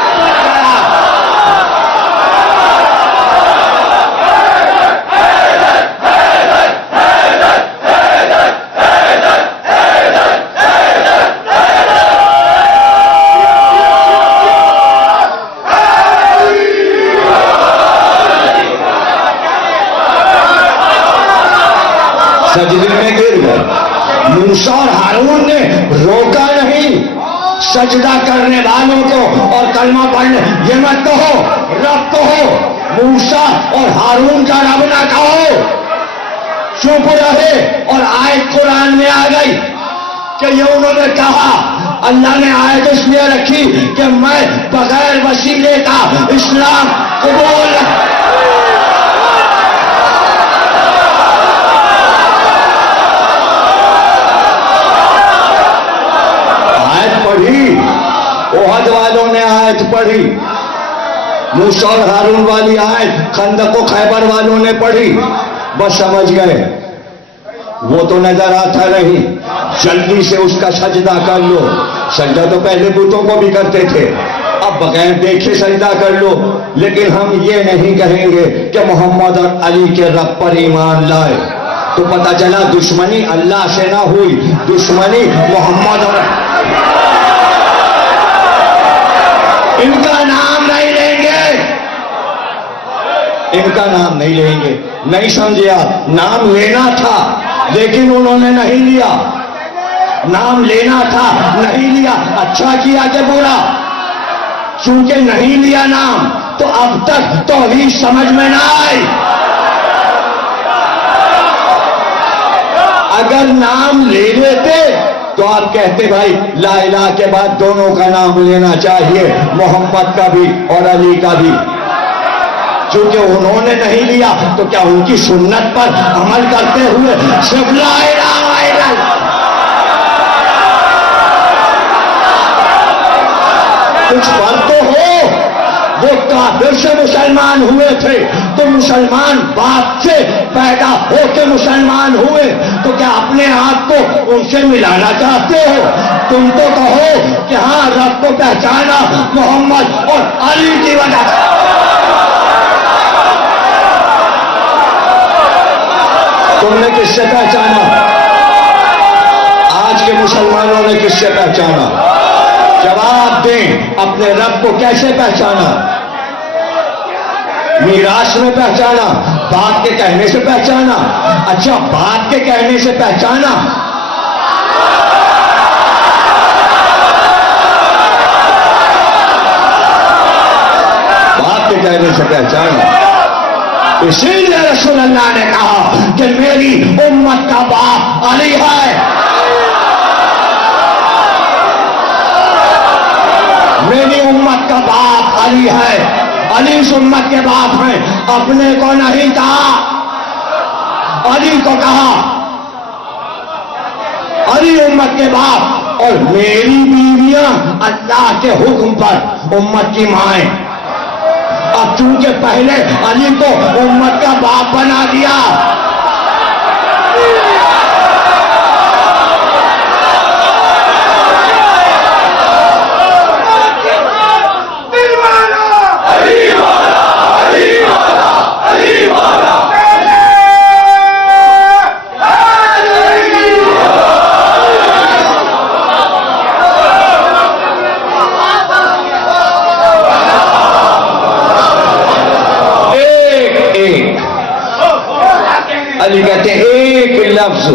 सजदे में गिर गए। मूसा और हारून ने रोका नहीं सजदा करने वालों को और कलमा पढ़ने। ये मत कहो रब कहो, मूसा और हारून का रब ना कहो। चुप रहे और आयत कुरान में आ गई कि ये उन्होंने कहा। अल्लाह ने आयत इसलिए रखी कि मैं बगैर वसीले का इस्लाम कबूल। ओहद वालों ने आयत पढ़ी, मूसा और हारून वाली आयत खंदक और खैबर वालों ने पढ़ी, बस समझ गए वो तो नजर आता नहीं, जल्दी से उसका सजदा कर लो। सजदा तो पहले बुतों को भी करते थे, अब बगैर देखे सजदा कर लो। लेकिन हम ये नहीं कहेंगे कि मोहम्मद और अली के रब पर ईमान लाए। तो पता चला दुश्मनी अल्लाह से ना हुई, दुश्मनी मोहम्मद और इनका नाम नहीं लेंगे, इनका नाम नहीं लेंगे। नहीं समझे आप? नाम लेना था लेकिन उन्होंने नहीं लिया, नाम लेना था नहीं लिया। अच्छा किया कि बुरा? चूंकि नहीं लिया नाम तो अब तक तौहीद समझ में ना आई। अगर नाम ले लेते तो आप कहते भाई ला इलाहा के बाद दोनों का नाम लेना चाहिए, मोहम्मद का भी और अली का भी। क्योंकि उन्होंने नहीं लिया तो क्या उनकी सुन्नत पर अमल करते हुए सिर्फ ला इलाहा इल्लल्लाह। कुछ फर्क तो हो, वो वो काफिर से मुसलमान हुए थे, तो मुसलमान बाप से पैदा होकर मुसलमान हुए, तो क्या अपने आप को उनसे मिलाना चाहते हो? तुम तो कहो कि हाँ, रब को पहचाना मोहम्मद और अली की वजह से। तुमने किससे पहचाना? आज के मुसलमानों ने किससे पहचाना? जवाब दें, अपने रब को कैसे पहचाना? मीरास में पहचाना? बाप के कहने से पहचाना? अच्छा, बाप के कहने से पहचाना? बाप के कहने से पहचाना। इसीलिए रसूल अल्लाह ने कहा कि मेरी उम्मत का बाप अली है। मेरी उम्मत का बाप अली है। अली इस उम्मत के बाप हैं। अपने को नहीं कहा, अली को कहा, अली उम्मत के बाप। और मेरी बीवियां अल्लाह के हुक्म पर उम्मत की माएं। अब चूंकि पहले अली को उम्मत का बाप बना दिया, अली कहते हैं एक लफ्ज,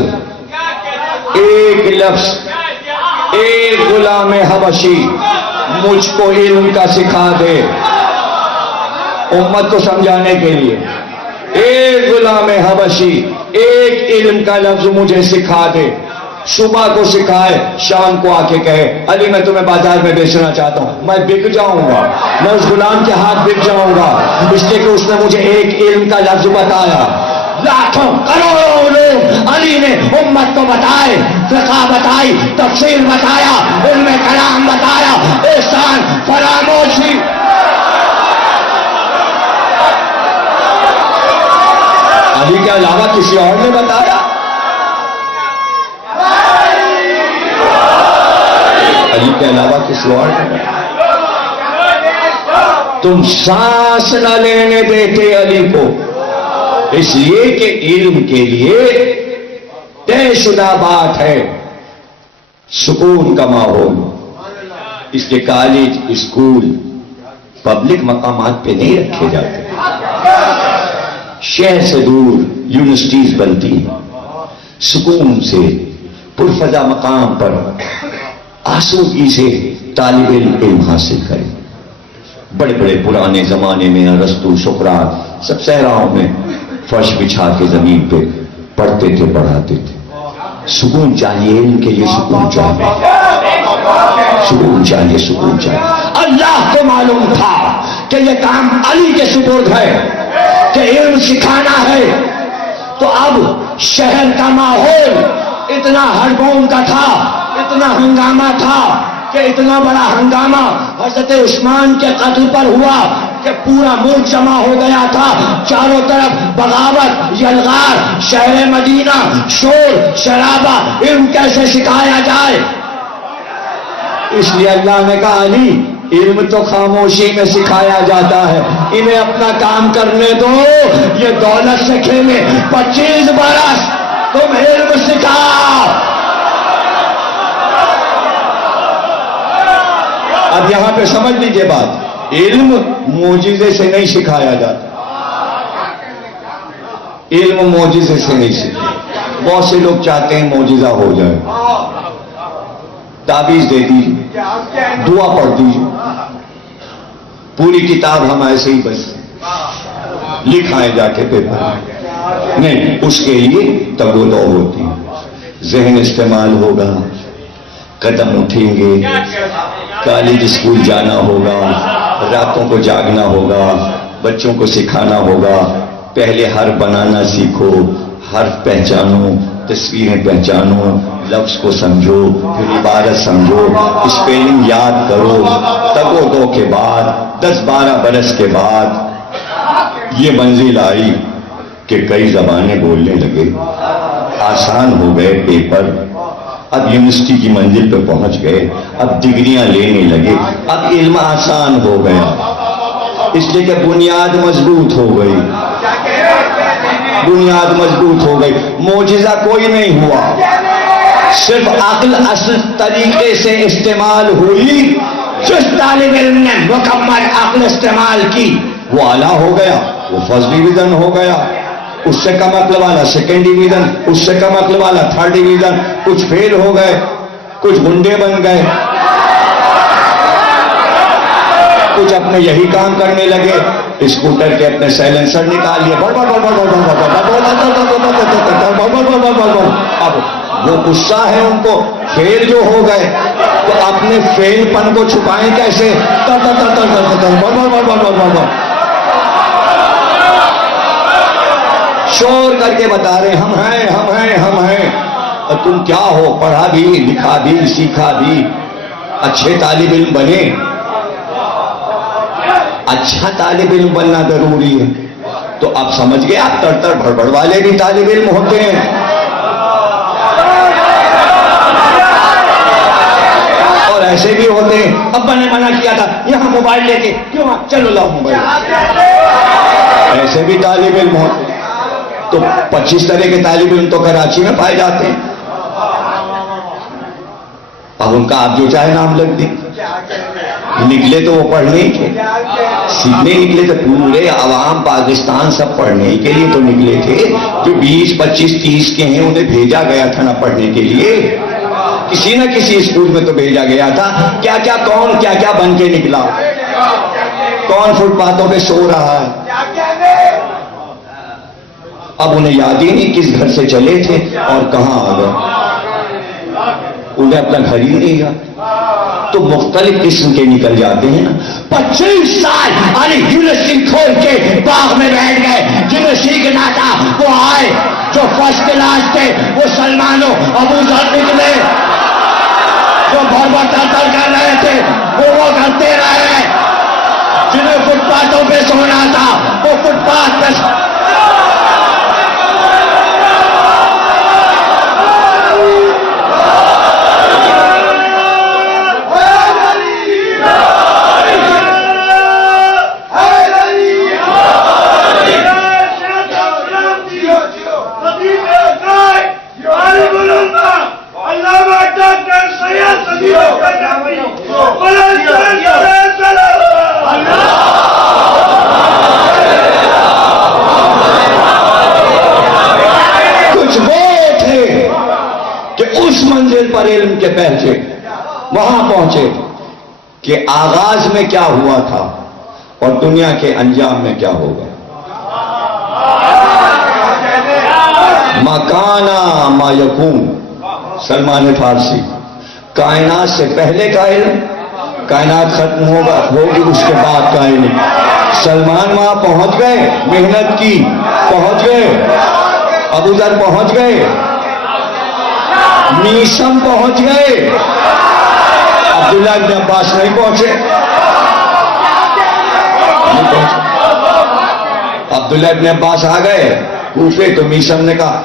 एक गुलाम हबशी मुझको इल्म का सिखा दे। उम्मत को समझाने के लिए एक गुलाम हबशी एक इल्म का लफ्ज मुझे सिखा दे। सुबह को सिखाए, शाम को आके कहे अली मैं तुम्हें बाजार में बेचना चाहता हूं, मैं बिक जाऊंगा, मैं उस गुलाम के हाथ बिक जाऊंगा, इसलिए कि उसने मुझे एक इल्म का लफ्ज बताया। लाखों करोड़ों लोग अली ने उम्मत को बताए, फिक़्ह बताई, तफसीर बताया, इल्म कलाम बताया, एहसान, फरामोशी। अली के अलावा किसी और ने बताया? अली के अलावा किसी और ने बताया? तुम सांस न लेने देते अली को, इसलिए कि इल्म के लिए तयशुदा बात है सुकून का माहौल। इसलिए कॉलेज, स्कूल, पब्लिक मकामात पे नहीं रखे जाते। शहर से दूर यूनिवर्सिटीज बनती हैं, सुकून से पुरफजा मकाम पर आसूगी से तालिब इल्म हासिल करें। बड़े बड़े पुराने जमाने में अरस्तु, सुकरात सब सहराओं में फर्श बिछा के जमीन पे पढ़ते थे, पढ़ाते थे। सुकून चाहिए, इनके लिए सुकून चाहिए, सुकून चाहिए, सुकून चाहिए। अल्लाह को मालूम था कि यह काम अली के सुपुर्द है, कि इल्म सिखाना है। तो अब शहर का माहौल इतना हड़बों का था, इतना हंगामा था कि इतना बड़ा हंगामा हजरत उस्मान के कत्ल पर हुआ कि पूरा मुल्क जमा हो गया था। चारों तरफ बगावत, यलगार, शहर मदीना, शोर शराबा, इल्म कैसे सिखाया जाए। इसलिए अल्लाह ने कहा अली इल्म तो खामोशी में सिखाया जाता है, इन्हें अपना काम करने दो, ये दौलत से खेले। 25 बरस तुम इल्म सिखाओ। अब यहां पे समझ लीजिए बात, इल्म मोजिजे से नहीं सिखाया जाता, इल्म मोजिजे से नहीं सीखा। बहुत से लोग चाहते हैं मोजिजा हो जाए, ताबीज दे दीजिए, दुआ पढ़ दीजिए, पूरी किताब हम ऐसे ही बस लिखाए जाके पेपर। नहीं, उसके लिए तगोदो होती है, जहन इस्तेमाल होगा, कदम उठेंगे, कॉलेज स्कूल जाना होगा, रातों को जागना होगा, बच्चों को सिखाना होगा। पहले हर्फ बनाना सीखो, हर्फ पहचानो, तस्वीरें पहचानो, लफ्ज को समझो, फिर इबारत समझो, स्पेलिंग याद करो। तगो दो के बाद 10-12 बरस के बाद ये मंजिल आई कि कई जबानें बोलने लगे, आसान हो गए पेपर, अब यूनिवर्सिटी की मंजिल पे पहुंच गए, अब डिग्रियां लेने लगे, अब इल्म आसान हो गया, इसलिए कि बुनियाद मजबूत हो गई, बुनियाद मजबूत हो गई। मोजिजा कोई नहीं हुआ, सिर्फ अक्ल असल तरीके से इस्तेमाल हुई। जिस तालिब इल्म ने मुकम्मल अक्ल इस्तेमाल की वो आला हो गया, वो फर्स्ट डिवीजन हो गया। उससे कम अक्ल वाला सेकेंड डिवीजन, उससे कम अक्ल वाला थर्ड डिवीजन। कुछ फेल हो गए, कुछ गुंडे बन गए, कुछ अपने यही काम करने लगे, स्कूटर के अपने साइलेंसर निकाल लिए, अब वो गुस्सा है उनको, फेल जो हो गए तो अपने फेलपन को छुपाएं कैसे? शोर करके बता रहे हम हैं, हम हैं, हम हैं। और तुम क्या हो? पढ़ा भी, लिखा भी, सीखा भी, अच्छे तालिब इल्म बने। अच्छा तालिब इल्म बनना जरूरी है। तो आप समझ गए, आप तर भड़बड़ वाले भी तालिब इल्म होते हैं और ऐसे भी होते हैं। अब्बा ने मना किया था, यहां मोबाइल लेके क्यों? चलो लाओ मोबाइल। ऐसे भी तालिब इल्म होते हैं। तो 25 तरह के तालिब इल्म तो कराची में पाए जाते हैं। अब उनका आप जो चाहे नाम लग दी, निकले तो वो पढ़ने ही के, सीखने निकले तो पूरे अवाम पाकिस्तान सब पढ़ने के लिए तो निकले थे। जो 20, 25, 30 के हैं उन्हें भेजा गया था ना पढ़ने के लिए, किसी न किसी स्कूल में तो भेजा गया था। क्या क्या कौन क्या क्या बन के निकला, कौन फुटपाथों पे सो रहा है। अब उन्हें याद ही नहीं किस घर से चले थे और कहां आ गए, उन्हें अपना घर ही नहीं याद। तो मुख्तलिफ किस्म के निकल जाते हैं ना। 25 साल अरे यूनिवर्सिटी खोल के बाग में बैठ गए, जिन्हें सीखना था वो आए, जो फर्स्ट क्लास थे वो सलमानो अबू जर निकले, जो भर कर रहे थे वो करते रहे, जिन्हें फुटपाथों पे सोना था वो फुटपाथ पे। मंजिल पर इल्म के पहुंचे, वहां पहुंचे कि आगाज में क्या हुआ था और दुनिया के अंजाम में क्या होगा। मकाना मा यकून, सलमान फारसी। कायनात से पहले का इल्म, कायनात खत्म होगा होगी उसके बाद का इल्म। सलमान वहां पहुंच गए, मेहनत की, पहुंच गए, अबू जर पहुंच गए, मीसम पहुंच गए, अब्दुल्लाह इब्न अब्बास नहीं पहुंचे। अब्दुल्लाह इब्न अब्बास आ गए कूफे, तो मीसम ने कहा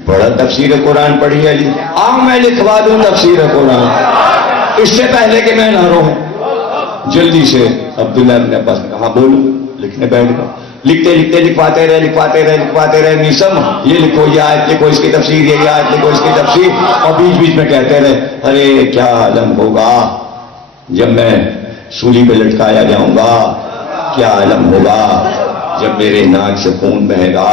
बड़ा तफसीर कुरान पढ़ी है, आओ मैं लिखवा दूं तफसीर कुरान, इससे पहले कि मैं ना रहूं। जल्दी से अब्दुल्लाह इब्न अब्बास ने कहा बोलूं, लिखने बैठ गया। लिखते लिखते लिखवाते रहे मीसम, ये लिखो, ये आयत लिखो, इसकी तफसीर, ये आयत लिखो, इसकी तफसीर, और बीच बीच में कहते रहे अरे क्या आलम होगा जब मैं सूली पे लटकाया जाऊंगा, क्या आलम होगा जब मेरे नाक से खून बहेगा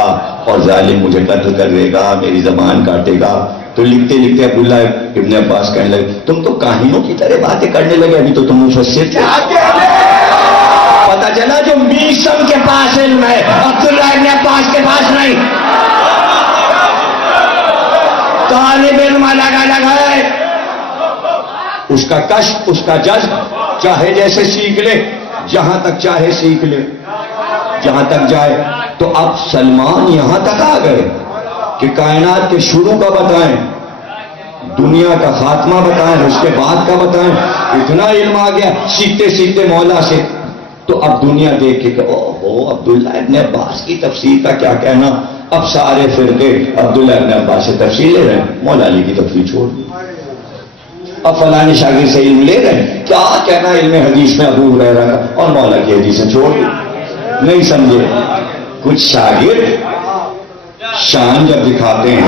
और जालिम मुझे कत्ल कर देगा, मेरी जबान काटेगा। तो लिखते लिखते अब्दुल्लाह इब्न अब्बास कहने लगे तुम तो काहिनों की तरह बातें करने लगे, अभी तो तुम मुफस्सिर थे। पता चला जो मीसम के पास इल्म है अब्दुल्लाह इब्न अब्बास के पास नहीं। तालिब इल्म अलग अलग है, उसका कष्ट, उसका जज्ब चाहे जैसे सीख ले, जहां तक चाहे सीख ले, जहां तक जाए। तो अब सलमान यहां तक आ गए कि कायनात के शुरू का बताएं, दुनिया का खात्मा बताएं, उसके बाद का बताएं। इतना इल्म आ गया सीखते सीखते मौला से। तो अब दुनिया देख के ओहो अब्दुल्ला इब्न अब्बास की तफसीर का क्या कहना। अब सारे फिरके अब्दुल्ला इब्न अब्बास से तफसीर ले रहे हैं, मौला अली की तफसीर छोड़ दी। अब फलाने शागिर से इल्म ले रहे हैं, क्या कहना इल्म हदीस में अबू हुरैरा का, और मौला की हदीसें छोड़ दी। नहीं समझे। कुछ शागिर शान जब दिखाते हैं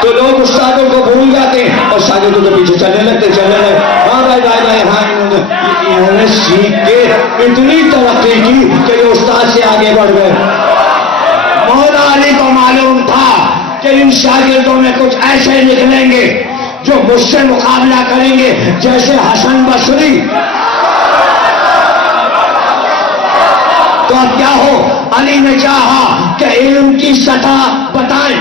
तो लोग उस्तादों को भूल जाते हैं और शागिर्दों के पीछे चलने लगते। हाँ भाई भाई भाई, हाँ इन्होंने सीख के इतनी तरक्की की कि ये उस्ताद से आगे बढ़ गए। मौला अली को मालूम था कि इन शागिर्दों में कुछ ऐसे निकलेंगे जो मुझसे मुकाबला करेंगे, जैसे हसन बसरी। तो अब क्या हो, अली ने चाहा कि इल्म की सतह बताएं।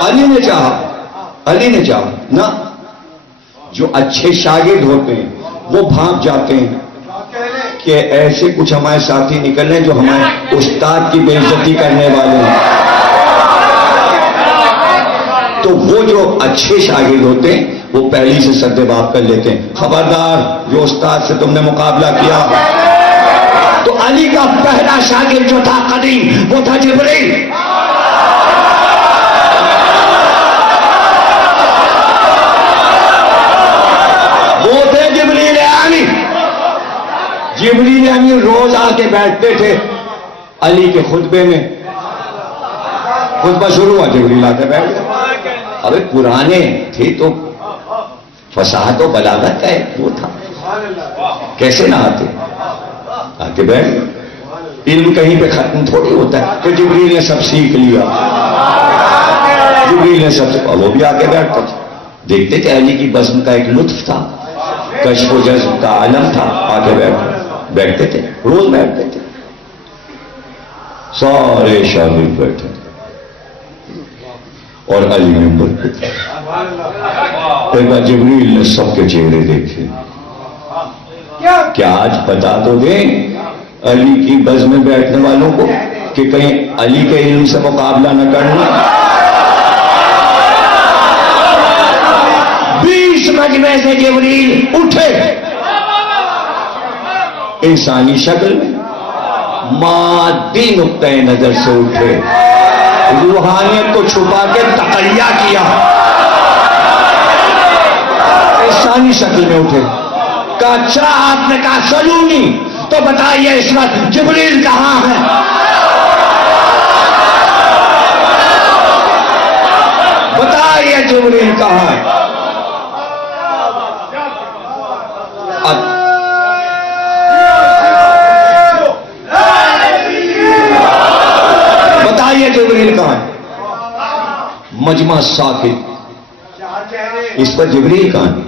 अली ने चाहा ना, जो अच्छे शागिर्द होते हैं वो भाग जाते हैं कि ऐसे कुछ हमारे साथी निकल रहे हैं जो हमारे उस्ताद की बेइज्जती करने वाले हैं। तो वो जो अच्छे शागिर्द होते हैं वो पहली से सद्देबाब कर लेते हैं, खबरदार जो उस्ताद से तुमने मुकाबला किया। तो अली का पहला शागिर्द जो था कदीम, वो था जिब्रील। वो थे जिब्रील अमीन। जिब्रील अमीन रोज आके बैठते थे अली के खुतबे में। खुतबा शुरू हुआ, जिब्रील आके बैठ गए। अबे पुराने थे तो फसाहत और बलागत का वो था, कैसे ना आके बैठ गए। इल्म कहीं पे खत्म थोड़ी होता है। तो जिब्रील ने सब सीख लिया, जिब्रील ने सबसे, वो भी आके बैठता था। देखते थे अली की बज़्म का एक लुत्फ था, कश्फ व जज़्ब का आलम था। आके बैठते थे, रोज बैठते थे, सारे शागिर्द बैठे और अली मेंबर पे थे। एक बार जिब्रील ने सबके चेहरे देखे। क्या आज बता तो दें अली की बज़ में बैठने वालों को कि कहीं अली के इल्म से मुकाबला न करना। 20 मजमे से जिब्रील उठे इंसानी शक्ल में, मादी नुक्ते नजर से उठे, रूहानियत को छुपा के तकरिया किया, इंसानी शक्ल में उठे। कहा अच्छा आपने कहा सलूनी, तो बताइए इस वक्त जिब्रील कहां है? बताइए जिब्रील कहां है? बताइए जिब्रील कहां है? मजमा साकित, इस पर जिब्रील कहां है?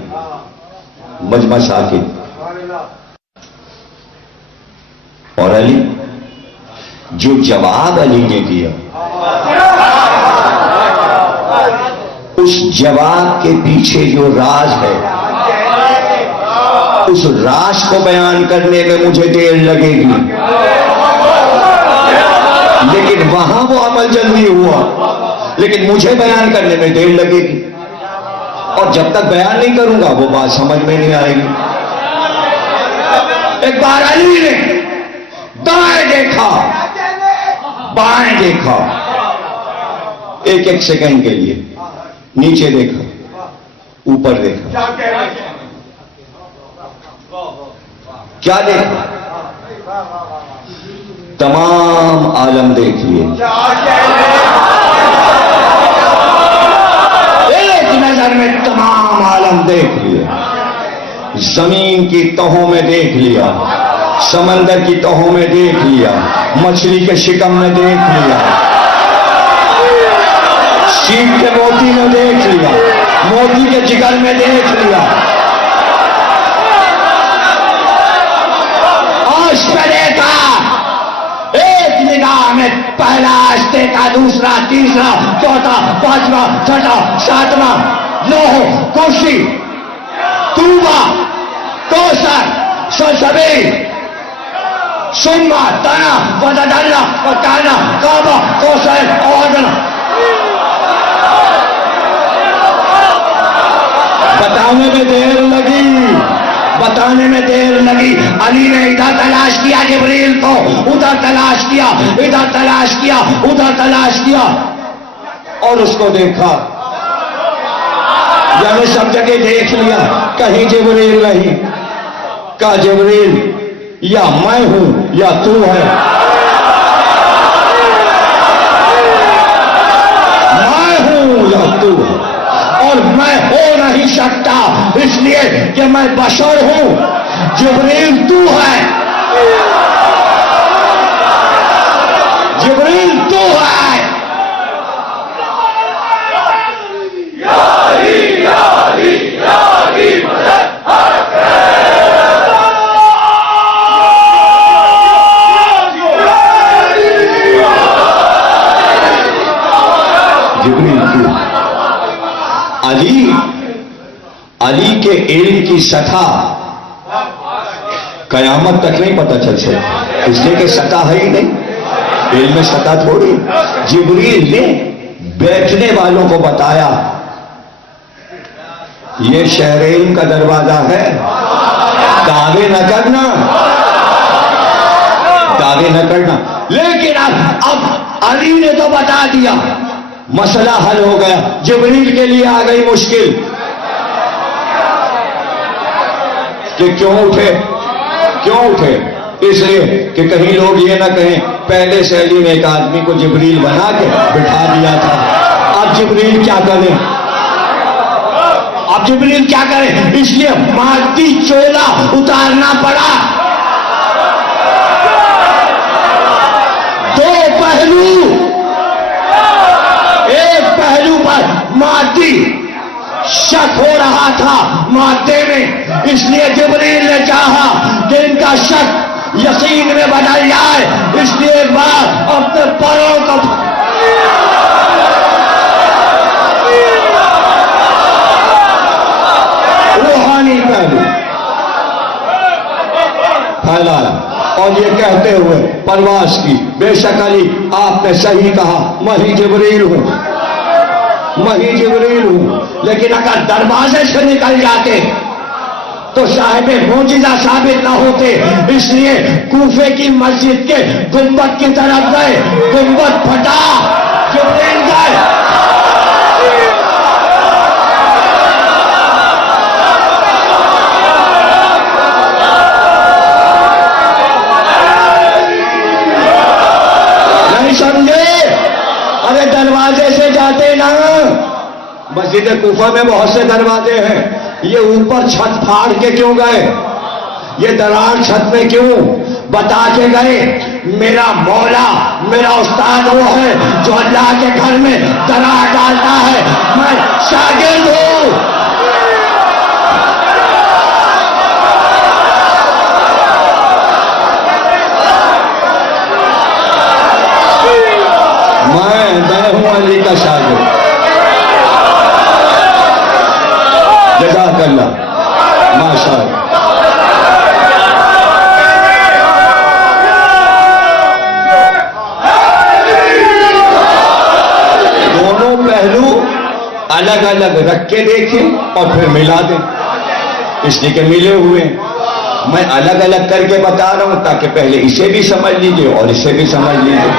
मजमा साकित। और अली, जो जवाब अली ने दिया, उस जवाब के पीछे जो राज है, उस राज को बयान करने में मुझे देर लगेगी, लेकिन वहां वो अमल जल्दी हुआ, लेकिन मुझे बयान करने में देर लगेगी। और जब तक बयान नहीं करूंगा वो बात समझ में नहीं आएगी। एक बार अली ने दाएं देखा, बाएं देखा, एक एक सेकंड के लिए, नीचे देखा, ऊपर देखा। क्या देखा? तमाम आलम देख लिए, एक नजर में तमाम आलम देख लिया। जमीन की तहों में देख लिया, समंदर की तहों में देख लिया, मछली के शिकम में देख लिया, सीप के मोती में देख लिया, मोती के जिगर में देख लिया, आश पे देखा, एक निगाह में पहला आश देखा, दूसरा, तीसरा, चौथा, पांचवा, छठा, सातवां, नौह, कुर्सी, तूबा, कौसर, सलसबील, सुम्मा तना वददल्ला वकाना काबा कौसैन औदना। बताने में देर लगी, बताने में देर लगी। अली ने इधर तलाश किया जिब्रील को, उधर तलाश किया, इधर तलाश किया, उधर तलाश किया और उसको देखा। यानी सब जगह देख लिया, कहीं जिब्रील नहीं। कहा जिब्रील या मैं हूं या तू है, मैं हूं या तू है, और मैं हो नहीं सकता इसलिए कि मैं बशर हूं। जिब्रील तू है, जिब्रील तू है। जिब्रील तू। अली के इल्म की सतह कयामत तक नहीं पता चल सकती, इसलिए कि सतह है ही नहीं, इल्म में सतह थोड़ी। जिब्रील ने बैठने वालों को बताया ये शहर इल्म का दरवाजा है, दावे न करना, दावे न करना। लेकिन अब अली ने तो बता दिया, मसला हल हो गया। जिब्रील के लिए आ गई मुश्किल कि क्यों उठे, क्यों उठे? इसलिए कि कहीं लोग ये ना कहें पहले से अली ने एक आदमी को जिब्रील बना के बिठा दिया था, अब जिब्रील क्या करें, अब जिब्रील क्या करें? इसलिए माटी चोला उतारना पड़ा। दो पहलू, एक पहलू पर माटी शक हो रहा था मादे में, इसलिए जिब्रील ने चाहा कि इनका शक यकीन में बदल जाए, इसलिए एक बार अपने पैरों को रूहानी पहलू फैलाया और ये कहते हुए परवास की, बेशक अली आपने सही कहा, मैं ही जिब्रील हूं, मैं ही जिब्रील हूं। लेकिन अगर दरवाजे से निकल जाते तो साहिबे मोजिजा साबित ना होते, इसलिए कूफे की मस्जिद के गुंबद की तरफ गए, गुंबद फटा, जिब्रील गए। नहीं समझे? अरे दरवाजे से जाते ना, मस्जिद कूफा में बहुत से दरवाजे हैं, ये ऊपर छत फाड़ के क्यों गए? ये दरार छत में क्यों? बता के गए मेरा मौला, मेरा उस्ताद वो है जो अल्लाह के घर में दरार डालता है, मैं शागिर्द हूं। मैं हूं अली का शागिर्द। जज़ाकल्लाह, माशाअल्लाह। दोनों पहलू अलग अलग रख के देखें और फिर मिला दें, इसलिए कि मिले हुए। मैं अलग अलग करके बता रहा हूं ताकि पहले इसे भी समझ लीजिए और इसे भी समझ लीजिए।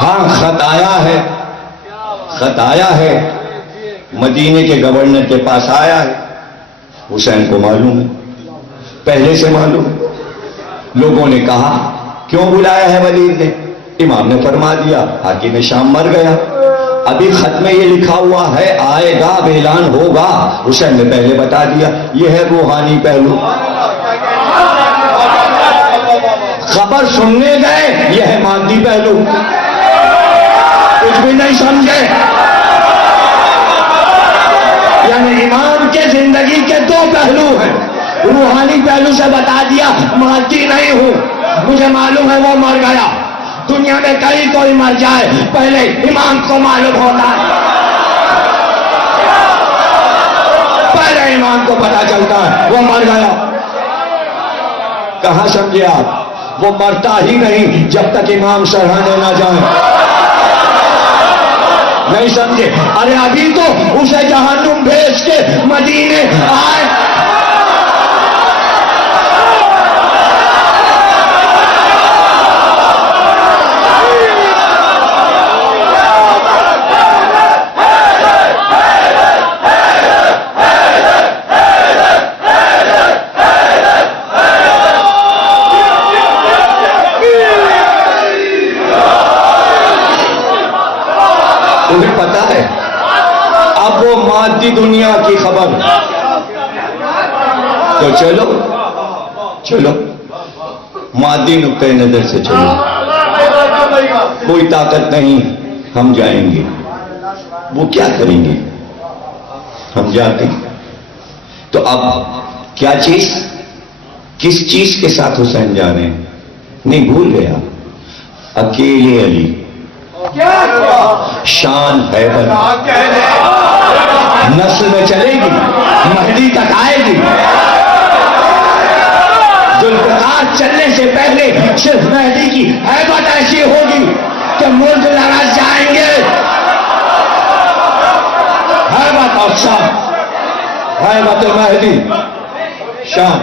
हाँ, खत आया है, खत आया है, मदीने के गवर्नर के पास आया है, हुसैन को मालूम है, पहले से मालूम है। लोगों ने कहा क्यों बुलाया है वलीद ने? इमाम ने फरमा दिया हाकिम शाम मर गया, अभी खत में ये लिखा हुआ है आएगा, ऐलान होगा। हुसैन ने पहले बता दिया। यह है रूहानी पहलू। खबर सुनने गए, यह है मादी पहलू। कुछ भी नहीं समझे। यानी इमाम के जिंदगी के दो पहलू हैं। रूहानी पहलू से बता दिया मादी नहीं हूं, मुझे मालूम है वो मर गया। दुनिया में कहीं कोई मर जाए, पहले इमाम को मालूम होता है, पहले इमाम को पता चलता है वो मर गया। कहां समझे आप? वो मरता ही नहीं जब तक इमाम सरहाने ना जाए। नहीं समझे? अरे अभी तो उसे जहन्नुम भेज के मदीने आए। तुम्हें पता है अब वो मादी दुनिया की खबर। तो चलो चलो मादी नुक्ते नजर से चलो, कोई ताकत नहीं, हम जाएंगे। वो क्या करेंगे हम जाते हैं। तो अब क्या चीज, किस चीज के साथ हुसैन जा रहे हैं? नहीं भूल गया, अकेले अली, शान हैबत, नस्ल में चलेगी, महदी तक आएगी। जुल्फ़िकार चलने से पहले सिर्फ महदी की हैबत ऐसी होगी कि मुल्क लड़स जाएंगे। हैबत और शान, हैबत महदी, शान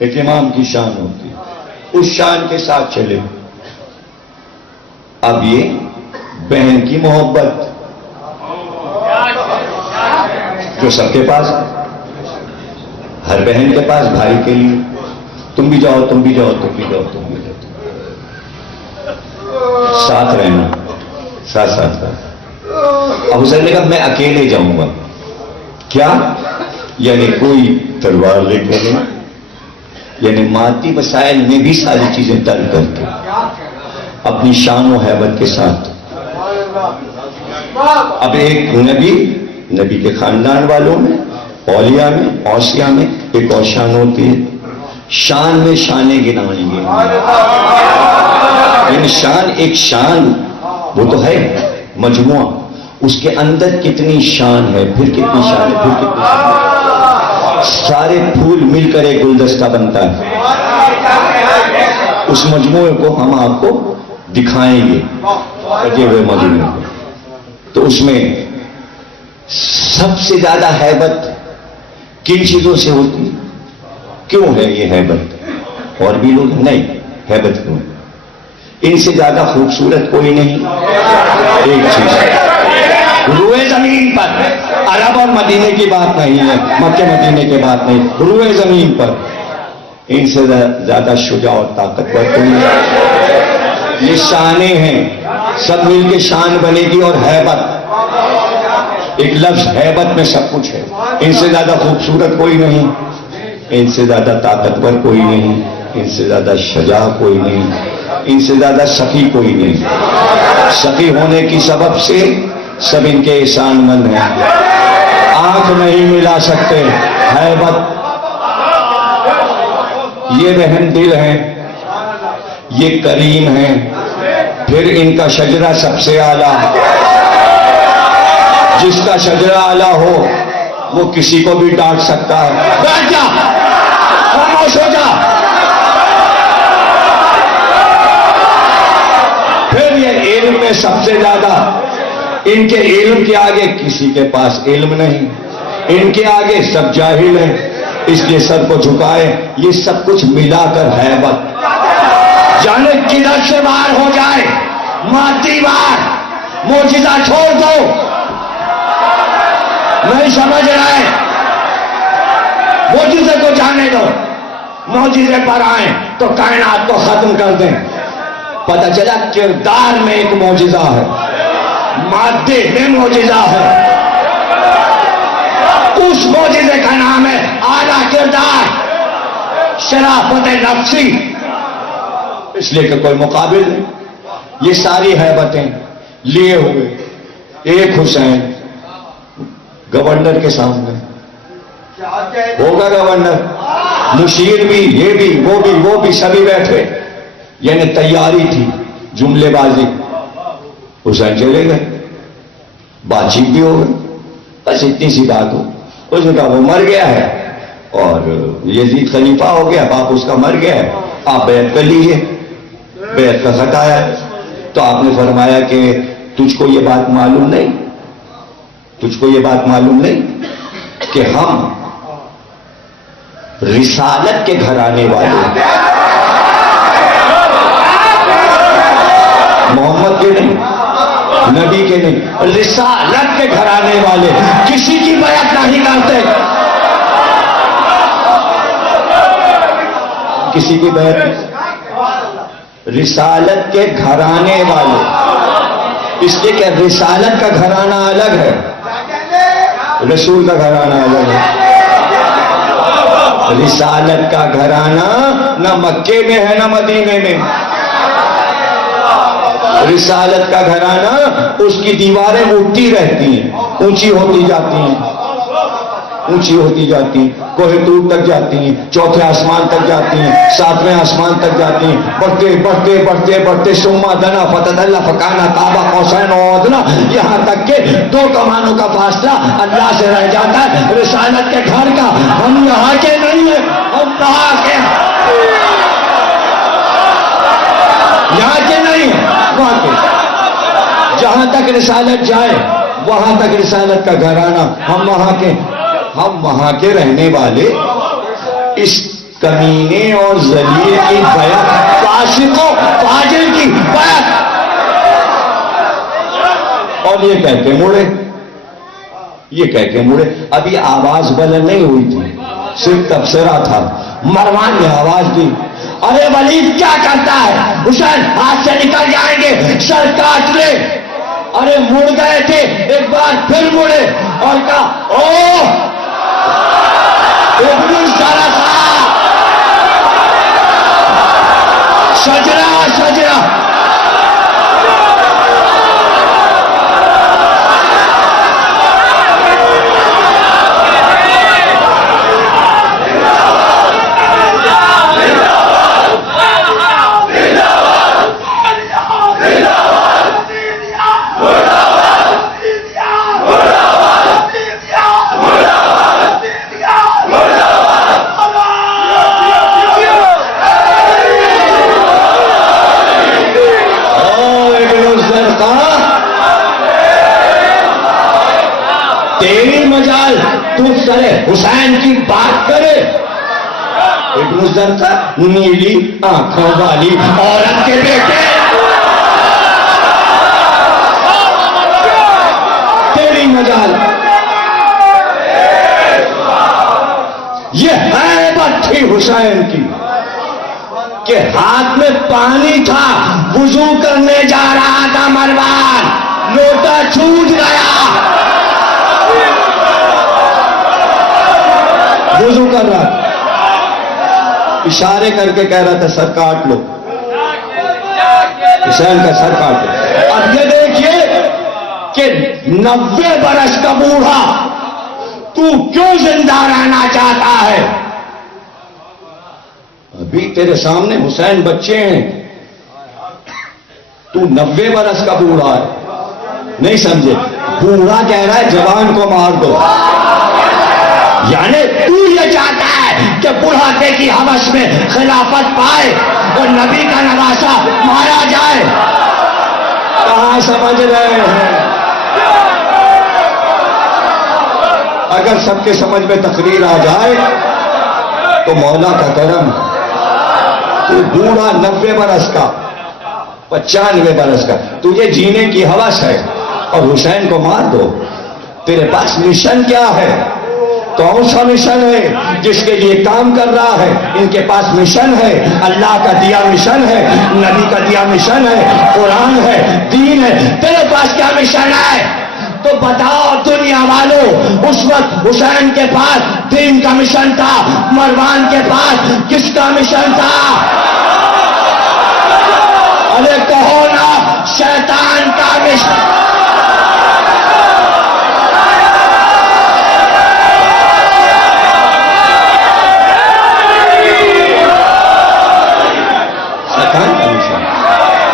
एक इमाम की शान होती है, उस शान के साथ चले। अब ये बहन की मोहब्बत जो सबके पास, हर बहन के पास भाई के लिए, तुम भी जाओ, तुम भी जाओ, तुम भी जाओ, तुम भी जाओ, साथ रहना, साथ साथ रहना। अब हुसैन ने कहा मैं अकेले जाऊंगा। क्या? यानी कोई तलवार लेकर नहीं, यानी मादी वसाइल में भी सारी चीजें तर्क करके अपनी शान और हैबत के साथ। अब एक नबी के खानदान वालों में, औलिया में, औसिया में एक और शान होती है, शान में शाने गिनाएंगे। यानी शान, एक शान वो तो है मजमुआ, उसके अंदर कितनी शान है, फिर कितनी शान है, फिर कितनी शान है। सारे फूल मिलकर एक गुलदस्ता बनता है। उस मजमुए को हम आपको दिखाएंगे कटे हुए मदीने को। तो उसमें सबसे ज्यादा हैबत किन चीजों से होती है? क्यों है ये हैबत? और भी लोग नहीं, हैबत क्यों है? इनसे ज्यादा खूबसूरत कोई नहीं। एक चीज रुए जमीन पर, अरब और मदीने की बात नहीं है, मक्के मदीने की बात नहीं, रुए जमीन पर इनसे ज्यादा शुजा और ताकतवर कोई नहीं। ये शाने हैं, सब मिलके शान बनेगी। और हैबत, एक लफ्ज हैबत में सब कुछ है। इनसे ज्यादा खूबसूरत कोई नहीं, इनसे ज्यादा ताकतवर कोई नहीं, इनसे ज्यादा शजा कोई नहीं, इनसे ज्यादा सखी कोई नहीं। सखी होने की सबब से सब इनके एहसानमंद हैं, आंख नहीं मिला सकते। हैबत, ये बहन दिल है, ये करीम है, फिर इनका शजरा सबसे आला। जिसका शजरा आला हो वो किसी को भी डांट सकता है। बैठ जा, खामोश हो जा। फिर ये इल्म में सबसे ज्यादा, इनके इल्म के आगे किसी के पास इल्म नहीं, इनके आगे सब जाहिल हैं, इसलिए सबको झुकाए। ये सब कुछ मिलाकर हैबत, जाने किधर से बाहर हो जाए, मादी बार, मोजिजा छोड़ दो। नहीं समझ रहे? मोजिजे को जाने दो, मोजिजे पर आए तो कायनात को खत्म कर दें। पता चला किरदार में एक मोजिजा है, मादे में मोजिजा है। उस मोजिजे का नाम है आला किरदार, शराफत नफ्सी। इसलिए कि कोई मुकाबिल नहीं। ये सारी हैबतें लिए हुए एक हुसैन गवर्नर के सामने होगा। गवर्नर, मुशीर भी, ये भी, वो भी सभी बैठे, यानी तैयारी थी, जुमलेबाजी। हुसैन चले गए, बातचीत भी हो गई, बस इतनी सी बात हो। उसने कहा वो मर गया है और यजीद खलीफा हो गया, बाप उसका मर गया है, आप बैत कर लीजिए। बैत का खत आया तो आपने फरमाया कि तुझको ये बात मालूम नहीं, तुझको ये बात मालूम नहीं कि हम रिसालत के घराने वाले, मोहम्मद के नहीं, नबी के नहीं, रिसालत के घराने वाले किसी की बैत नहीं करते, किसी की बैत, रिसालत के घराने वाले। इसलिए क्या रिसालत का घराना अलग है, रसूल का घराना अलग है। रिसालत का घराना न मक्के में है न मदीने में। रिसालत का घराना उसकी दीवारें उठती रहती हैं, ऊंची होती जाती हैं, ऊंची होती जाती, कोहितूर तक जाती हैं, चौथे आसमान तक जाती हैं, सातवें आसमान तक जाती हैं, बढ़ते बढ़ते बढ़ते बढ़ते सुम्मा दना फतदल्ला फकाना काबा कौसैन औदना, यहां तक के 2 कमानों का फासला अल्लाह से रह जाता है। रिसालत के घर का हम यहाँ के नहीं है, हम वहां के, यहाँ के नहीं है, वहां के। जहां तक रिसालत जाए वहां तक रिसालत का घराना, हम वहां के, हम वहां के रहने वाले इस कमीने और जलिए की बयान, फासिकों फाजिल की बयान, और ये कह के मुड़े, ये कह के मुड़े। अभी आवाज बुलंद नहीं हुई थी, सिर्फ तबसरा था। मरवान ने आवाज दी, अरे वलीद क्या करता है, हुसैन हाथ से निकल जाएंगे, सर काट ले। अरे मुड़ गए थे, एक बार फिर मुड़े और कहा, ओ सजरा सजरा, तेरी मजाल तू सरे हुसैन की बात करे। इब्न ज़रक़ा नीली आंखों वाली औरत के बेटे, तेरी मजाल। ये हैबत थी हुसैन की कि हाथ में पानी था, वुजू करने जा रहा था मरवान, लोटा छूट गया, वुजू कर रहा, इशारे करके कह रहा था सर काट लो, हुसैन का सर काट लो। अब ये देखिए कि 90 बरस का बूढ़ा तू क्यों जिंदा रहना चाहता है? अभी तेरे सामने हुसैन बच्चे हैं, तू 90 बरस का बूढ़ा है, नहीं समझे? बूढ़ा कह रहा है जवान को मार दो, यानी तू ये चाहता है कि बुढ़ापे की हवस में खिलाफत पाए और नबी का नवासा मारा जाए। कहां समझ रहे हैं? अगर सबके समझ में तकरीर आ जाए तो मौला का करम। तू बूढ़ा 90 बरस का, 95 बरस का, तुझे जीने की हवस है और हुसैन को मार दो। तेरे पास मिशन क्या है? कौन सा मिशन है जिसके लिए काम कर रहा है? इनके पास मिशन है, अल्लाह का दिया मिशन है, नबी का दिया मिशन है, कुरान है, दीन है। तेरे पास क्या मिशन है? तो बताओ दुनिया वालों, उस वक्त हुसैन के पास दीन का मिशन था, मरवान के पास किसका मिशन था? अरे कहो ना, शैतान का मिशन।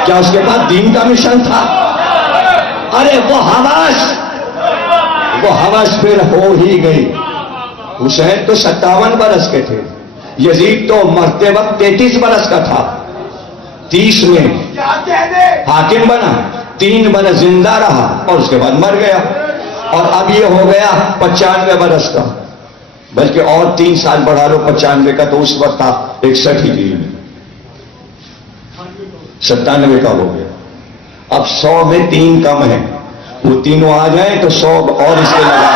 क्या उसके पास दीन का मिशन था? अरे वो हवस फिर हो ही गई। हुसैन तो 57 बरस के थे, यजीद तो मरते वक्त 33 बरस का था, 30 में हाकिम बना, 3 बरस जिंदा रहा और उसके बाद मर गया, और अब ये हो गया 95 बरस का, बल्कि और 3 साल बढ़ा लो 95 का, तो उस वक्त आप 61 ही में 97 का हो गया। अब 100 में 3 कम है, वो तीनों आ जाए तो 100 और इसके लगा।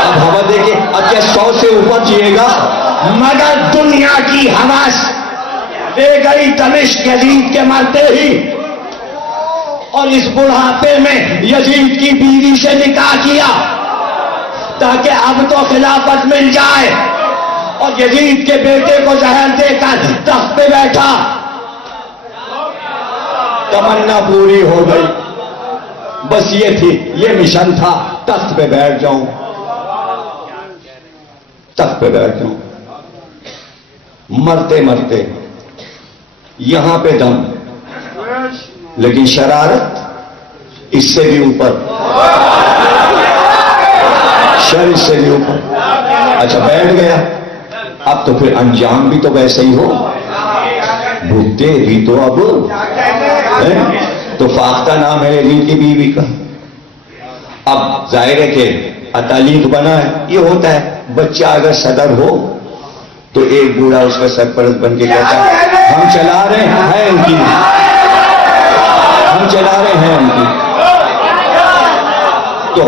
अब हवा देखिए, अब क्या 100 से ऊपर जिएगा? मगर दुनिया की हवस ले गई दमिश्क यजीद के मरते ही, और इस बुढ़ापे में यजीद की बीवी से निकाह किया ताकि अब तो खिलाफत मिल जाए, और यजीद के बेटे को जहर देकर तख्त पे बैठा। तमन्ना पूरी हो गई, बस ये थी, ये मिशन था, तख्त पे बैठ जाऊं, तख्त पे बैठ जाऊं। मरते मरते यहां पे दम, लेकिन शरारत इससे भी ऊपर, शर इससे भी ऊपर। अच्छा बैठ गया, अब तो फिर अंजाम भी तो वैसे ही हो, भुगते भी तो अब है? तो फाख्ता नाम है यजीद की बीवी का। अब जाहिर है कि अतालीफ बना है, ये होता है बच्चा अगर सदर हो तो एक बूढ़ा उसका सरपरस्त बन के कहता है हम चला रहे हैं उनकी, हम चला रहे हैं उनकी। तो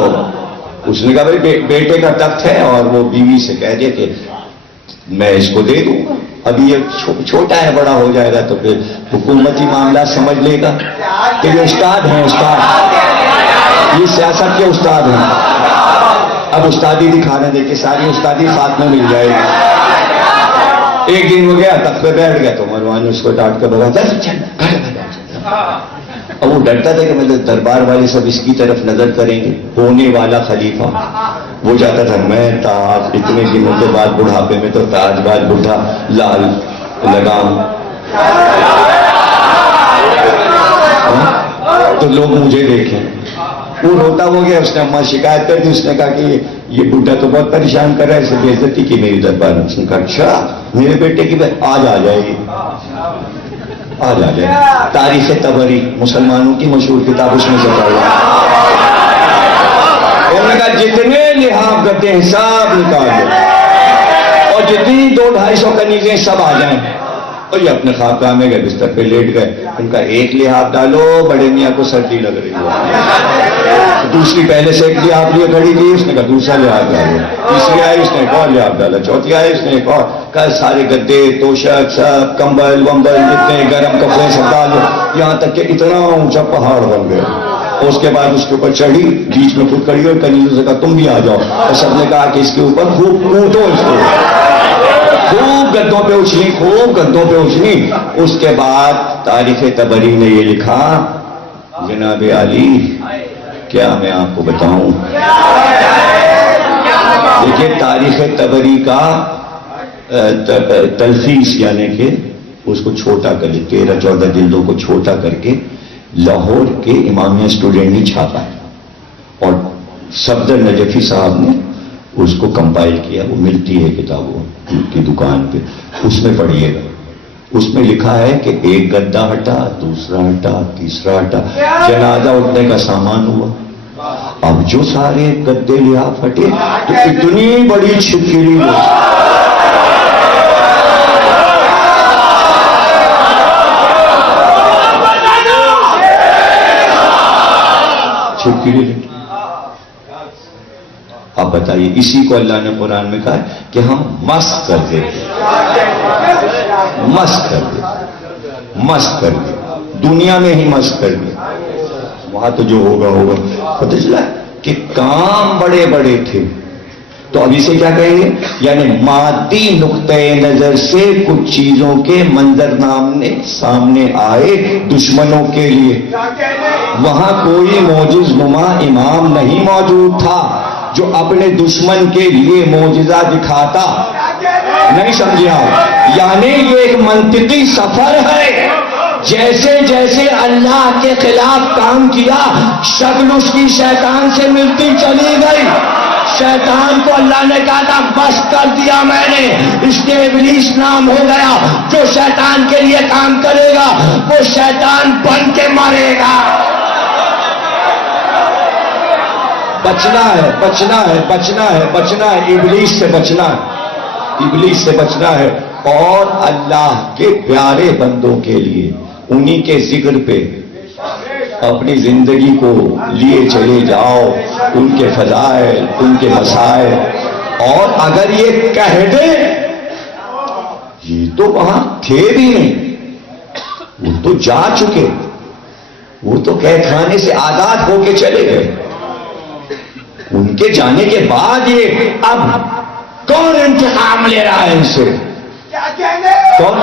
उसने कहा भाई बेटे का तख्त है, और वो बीवी से कह दिया कि मैं इसको दे दूंगा, अभी ये छोटा है, बड़ा हो जाएगा तो फिर हुकूमती मामला समझ लेगा। कि ये उस्ताद हैं, उस्ताद, ये सियासत के उस्ताद हैं। अब उस्तादी दिखाना, देखिए सारी उस्तादी साथ में मिल जाएगी। एक दिन हो गया, तख्त पे बैठ गया, तो मरवान ने उसको डांट कर बोला अब वो डरता था कि मतलब दरबार वाले सब इसकी तरफ नजर करेंगे, होने वाला खलीफा। वो जाता था मैं ताज, इतने दिनों के बाद बुढ़ापे में तो ताजबाज बुढ़ा, लाल लगाम, तो लोग मुझे देखें। वो रोता हो गया, उसने अम्मा शिकायत कर दी, उसने कहा कि ये बुढ़ा तो बहुत परेशान कर रहा है, इसे बेइज्जती की मेरी दरबार में। उसने कहा अच्छा मेरे बेटे की आज आ जाएगी, आज आ जाए। तारीख तबरी मुसलमानों की मशहूर किताब, उसमें से पढ़ा। उन्होंने कहा जितने लिहाफ करते हैं सब निकाल दो, और जितनी 200-250 कनीजें सब आ जाएं। और ये अपने खाबकाह में गए, बिस्तर पे लेट गए। उनका एक लिहाफ डालो, बड़े मियाँ को सर्दी लग रही है। दूसरी पहले से एक लिहाफ लिए खड़ी थी, उसने कहा दूसरा लिहाफ डालो। तीसरी आई, उसने एक और लिहाफ डाला। चौथी आई, उसने एक और। कल सारे गद्दे तोशक सब कंबल वंबल जितने गर्म कपड़े सब डालो, यहां तक कि इतना ऊंचा पहाड़ बन गया। उसके बाद उसके ऊपर चढ़ी, बीच में खुद खड़ी हुई, कनीजों से कहा तुम भी आ जाओ। और सबने कहा कि इसके ऊपर खूब कूदो, इसको खूब गद्दों पे उछली, खूब गद्दों पे उछली। उसके बाद तारीख तबरी ने ये लिखा, जनाब आली क्या मैं आपको बताऊं। देखिए तारीख तबरी का तलखीस यानी कि उसको छोटा कर, 13-14 जिल्दों को छोटा करके लाहौर के इमामिया स्टूडेंट ने छापा है, और सफदर नजफी साहब ने उसको कंपाइल किया। वो मिलती है किताबों की दुकान पे, उसमें पढ़िएगा। उसमें लिखा है कि एक गद्दा हटा, दूसरा हटा, तीसरा हटा, जनाजा उठने का सामान हुआ। अब जो सारे गद्दे लिहाफ हटे तो इतनी बड़ी छिपकली हो, छिपकली। अब बताइए, इसी को अल्लाह ने कुरान में कहा है कि हम मस्त कर देते, मस्त कर दे, मस्त कर दे, दुनिया में ही मस्त कर दे। वहां तो जो होगा होगा। पता चला कि काम बड़े बड़े थे, तो अभी से क्या कहेंगे, यानी मादी नुक्ते नजर से कुछ चीजों के मंजरनामे सामने आए दुश्मनों के लिए। वहां कोई मौजिज नुमा इमाम नहीं मौजूद था जो अपने दुश्मन के लिए मौजिजा दिखाता। नहीं समझे आप? यानी ये एक मंतिकी सफर है जैसे जैसे अल्लाह के खिलाफ काम किया, शक्ल उसकी शैतान से मिलती चली गई। शैतान को अल्लाह ने कहा था बस कर दिया मैंने, इसके इब्लीस नाम हो गया। जो शैतान के लिए काम करेगा वो शैतान बन के मरेगा। बचना है, बचना है, बचना है, बचना है, इब्लीस से बचना है, इब्लीस से बचना है। और अल्लाह के प्यारे बंदों के लिए उन्हीं के जिक्र पे अपनी जिंदगी को लिए चले जाओ, उनके फजाइल, उनके मसाइल। और अगर ये कह दे ये तो वहां थे भी नहीं, वो तो जा चुके, वो तो कैद खाने से आजाद होके चले गए, उनके जाने के बाद ये अब कौन इंतकाम ले रहा है इनसे? कौन?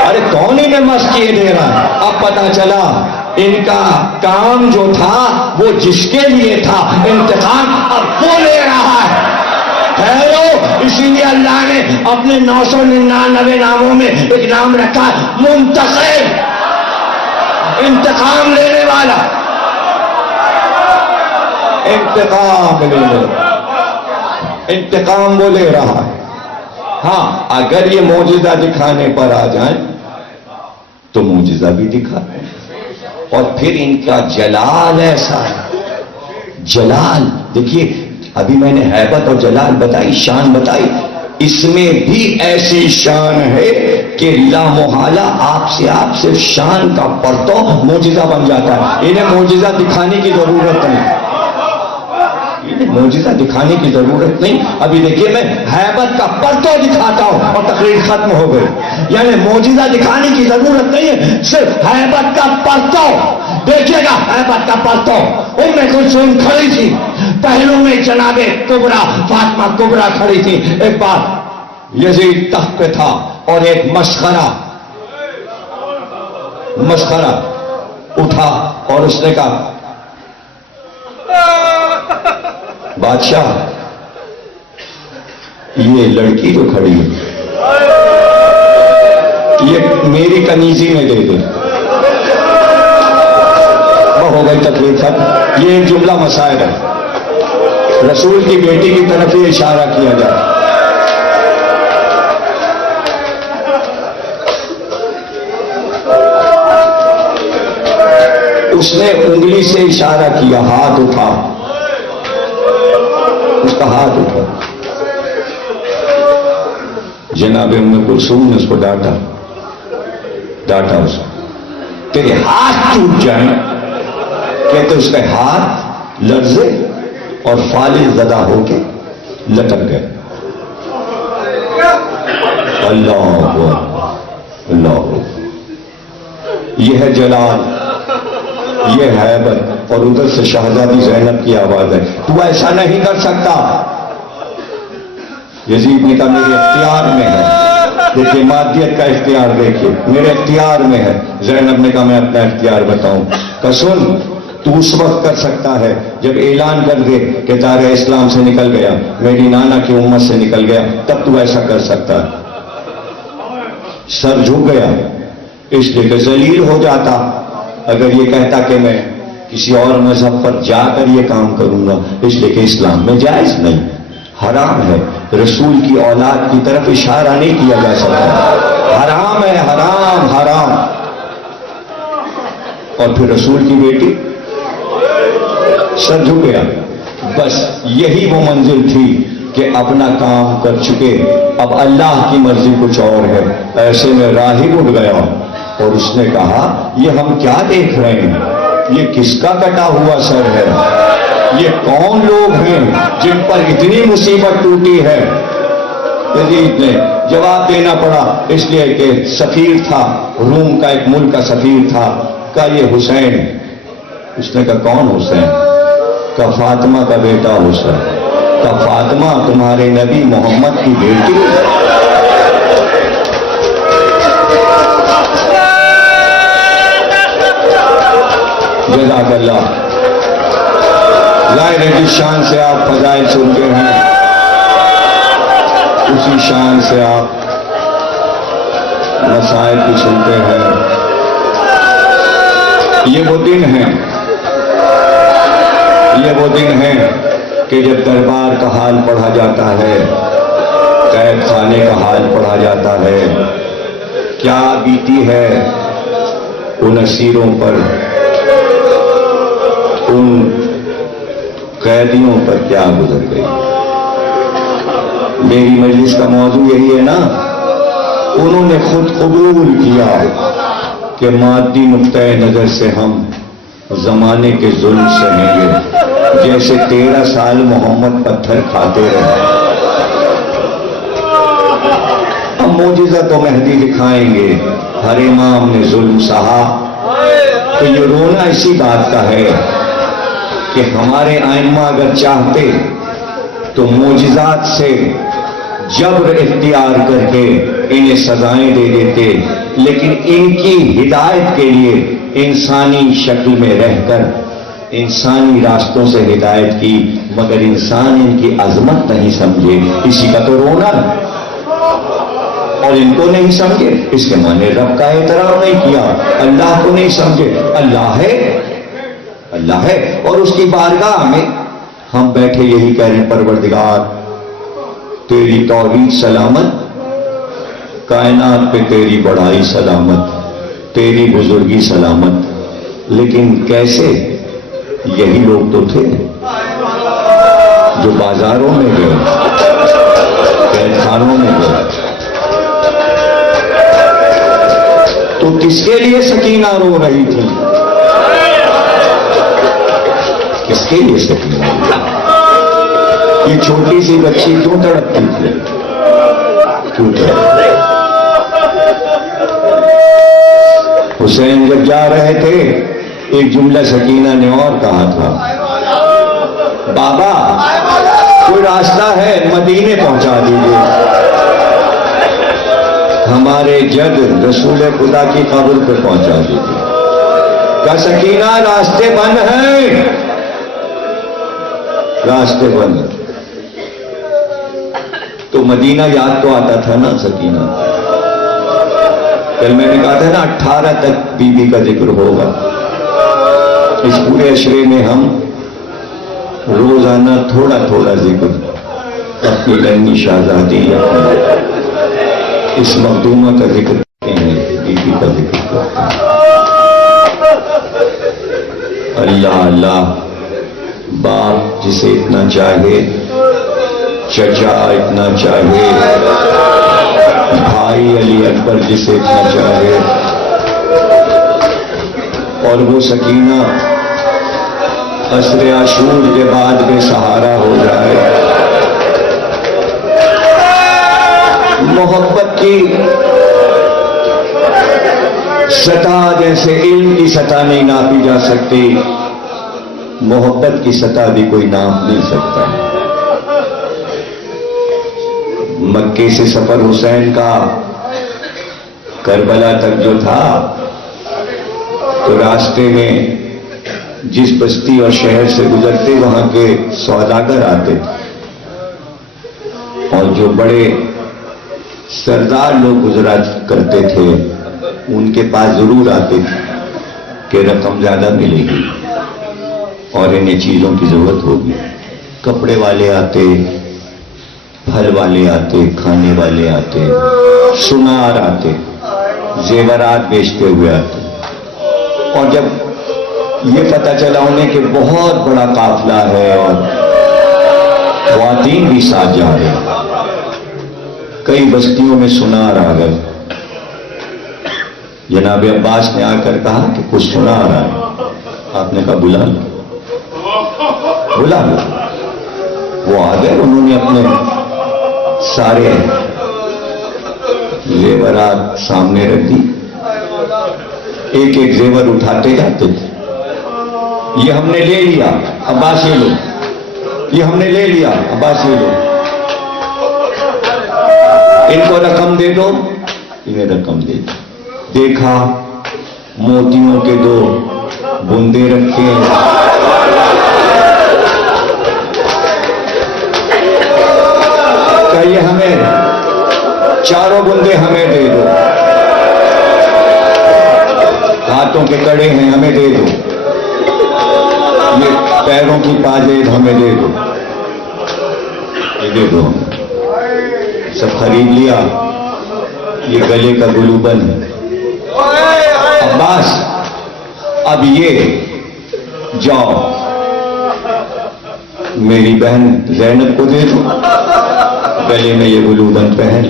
अरे कौन इन्हें मस्किए दे रहा है? अब पता चला इनका काम जो था वो जिसके लिए था, इंतकाम अब वो ले रहा है। ठहरो, इसीलिए अल्लाह ने अपने 999 नामों में एक नाम रखा है मुंतकिम, इंतकाम लेने वाला। इंतकाम लेने, इंतकाम वो ले रहा है। हाँ, अगर ये मौजिजा दिखाने पर आ जाए तो मौजिजा भी दिखा, और फिर इनका जलाल ऐसा है। जलाल देखिए, अभी मैंने हैबत और जलाल बताई, शान बताई, इसमें भी ऐसी शान है कि लामोहाला आप सिर्फ शान का परतौ मौजिजा बन जाता है। इन्हें मौजिजा दिखाने की जरूरत नहीं, मौजिजा दिखाने की जरूरत नहीं। अभी देखिए मैं हैबत का परतौ दिखाता हूं और तकरीर खत्म हो गई। यानी मौजिजा दिखाने की जरूरत नहीं है, सिर्फ हैबत का परतौ देखिएगा। हैबत का परतौ, उम्मे कुलसूम खड़ी थी, पहलू में जनाबे कुबरा फातिमा कुबरा खड़ी थी। एक बार यजीद तख्त पे था और एक मस्खरा उठा और उसने कहा बादशाह ये लड़की जो खड़ी है ये मेरी कनीजी में दे दे। वो हो गई तकलीफ खत्म। ये एक जुमला मसाइल है, रसूल की बेटी की तरफ ही इशारा किया जाए। उसने उंगली से इशारा किया, हाथ उठा, उसका हाथ उठा। जनाब उम्मे कुलसूम ने उसको डांटा उसको, तेरे हाथ टूट जाए, कहते उसके हाथ लर्जे और फालिज ज़दा होके लटक गए। अल्लाह अल्लाह, यह है जलाल, ये हैबत। और उधर से शहजादी ज़ैनब की आवाज है, तू ऐसा नहीं कर सकता। यजीद ने कहा मेरे इख्तियार में है। देखिए मादियत का इख्तियार देखिए, मेरे इख्तियार में है। ज़ैनब ने कहा मैं अपना इख्तियार बताऊं। का सुन, तू उस वक्त कर सकता है जब ऐलान कर दे कि दायरे इस्लाम से निकल गया, मेरी नाना की उम्मत से निकल गया, तब तू ऐसा कर सकता है। सर झुक गया, इसलिए कि जलील हो जाता अगर ये कहता कि मैं किसी और मजहब पर जाकर ये काम करूंगा, इसलिए कि इस्लाम में जायज नहीं, हराम है। रसूल की औलाद की तरफ इशारा नहीं किया जा सकता, हराम है, हराम हराम। और फिर रसूल की बेटी सर झुक गया। बस यही वो मंजिल थी कि अपना काम कर चुके, अब अल्लाह की मर्जी कुछ और है। ऐसे में राहिब उठ गया और उसने कहा ये हम क्या देख रहे हैं, ये किसका कटा हुआ सर है, ये कौन लोग हैं जिन पर इतनी मुसीबत टूटी है। यजीद ने जवाब देना पड़ा, इसलिए कि सफीर था, रूम का एक मुल्क का सफीर था। का ये हुसैन। उसने कहा कौन हुसैन? का फातिमा का बेटा हुसैन। का फातिमा तुम्हारे नबी मोहम्मद की बेटी? जज़ाकल्लाह। ज़ाहिर है जिस शान से आप फजाइल सुनते हैं उसी शान से आप मसाइल भी सुनते हैं। ये वो दिन है, ये वो दिन है कि जब दरबार का हाल पढ़ा जाता है, कैद खाने का हाल पढ़ा जाता है, क्या बीती है उन असीरों पर, उन कैदियों पर क्या गुजर गई। मेरी मजलिस का मौजू यही है ना, उन्होंने खुद कबूल किया कि मादी नुक्ते नजर से हम जमाने के जुल्म सहेंगे, जैसे 13 साल मोहम्मद पत्थर खाते रहे। हम मोजिज़ा तो मेहदी दिखाएंगे, हर इमाम ने जुल्म सहा। तो ये रोना इसी बात का है कि हमारे आइम्मा अगर चाहते तो मोजिज़ात से जबर इख्तियार करके इन्हें सजाएं दे देते, लेकिन इनकी हिदायत के लिए इंसानी शक्ल में रहकर इंसानी रास्तों से हिदायत की, मगर इंसान इनकी अजमत नहीं समझे, इसी का तो रोना। और इनको नहीं समझे, इसके माने रब का एहतराम नहीं किया, अल्लाह को नहीं समझे। अल्लाह है, अल्लाह है, और उसकी बारगाह में हम बैठे यही कह रहे हैं, परवरदिगार तेरी तौहीद सलामत, कायनात पे तेरी बड़ाई सलामत, तेरी बुजुर्गी सलामत। लेकिन कैसे? यही लोग तो थे जो बाजारों में गए, कैदखानों में गए। तो किसके लिए सकीना रो रही थी? किसके लिए सकीना रो रही थी? ये छोटी सी बच्ची क्यों तड़पती थी? क्यों तड़पती? हुसैन जब जा रहे थे, एक जुमला सकीना ने और कहा था, बाबा कोई रास्ता है मदीने पहुंचा दीजिए, हमारे जद रसूल खुदा की कब्र पे पहुंचा दीजिए। का सकीना रास्ते बंद हैं, रास्ते बंद। तो मदीना याद तो आता था ना सकीना। कल मैंने कहा था ना 18 तक बीबी का जिक्र होगा। इस पूरे अशरे में हम रोजाना थोड़ा थोड़ा जिक्र अपनी नन्ही शाहजादी इस मखदूमा का जिक्र करते हैं, बीबी का जिक्र करते हैं। अल्लाह अल्लाह, बाप जिसे इतना चाहे, चचा इतना चाहे, भाई अली अकबर जिसे इतना चाहे, और वो सकीना असरे आशूर के बाद बेसहारा हो जाए। मोहब्बत की सतह जैसे इल्म की सतह नहीं नापी जा सकती, मोहब्बत की सतह भी कोई नाप नहीं सकता। मक्के से सफर हुसैन का करबला तक जो था, तो रास्ते में जिस बस्ती और शहर से गुजरते वहां के सौदागर आते थे, और जो बड़े सरदार लोग गुजरा करते थे उनके पास जरूर आते थे कि रकम ज्यादा मिलेगी और इन्हें चीजों की जरूरत होगी। कपड़े वाले आते, फल वाले आते, खाने वाले आते, सुनार आते, जेवरात बेचते हुए आते। और जब ये पता चला उन्हें कि बहुत बड़ा काफिला है और ख्वातीन भी साथ जा रहे हैं, कई बस्तियों में सुनार आ गए। जनाब अब्बास ने आकर कहा कि कुछ सुनार आए। आपने कहा बुला लो, बुला लो। वो आ गए, उन्होंने अपने सारे जेवरात सामने रख दी, एक एक जेवर उठाते जाते थे। ये हमने ले लिया, अब्बास ये लो, ये हमने ले लिया, अब्बास ये लो, इनको रकम दे दो, इन्हें रकम दे दो। देखा मोतियों के 2 बूंदे रखे, कहिए हमें 4 बूंदे हमें दे दो। कहा तो हाथों के कड़े हैं, हमें दे दो। ये पैरों की पाजेब हमें दे दो, ये दे दो। सब खरीद लिया। ये गले का गुलूबन है। अब्बास, अब ये जाओ मेरी बहन ज़ैनब को दे दो, गले में ये गुलूबन पहन।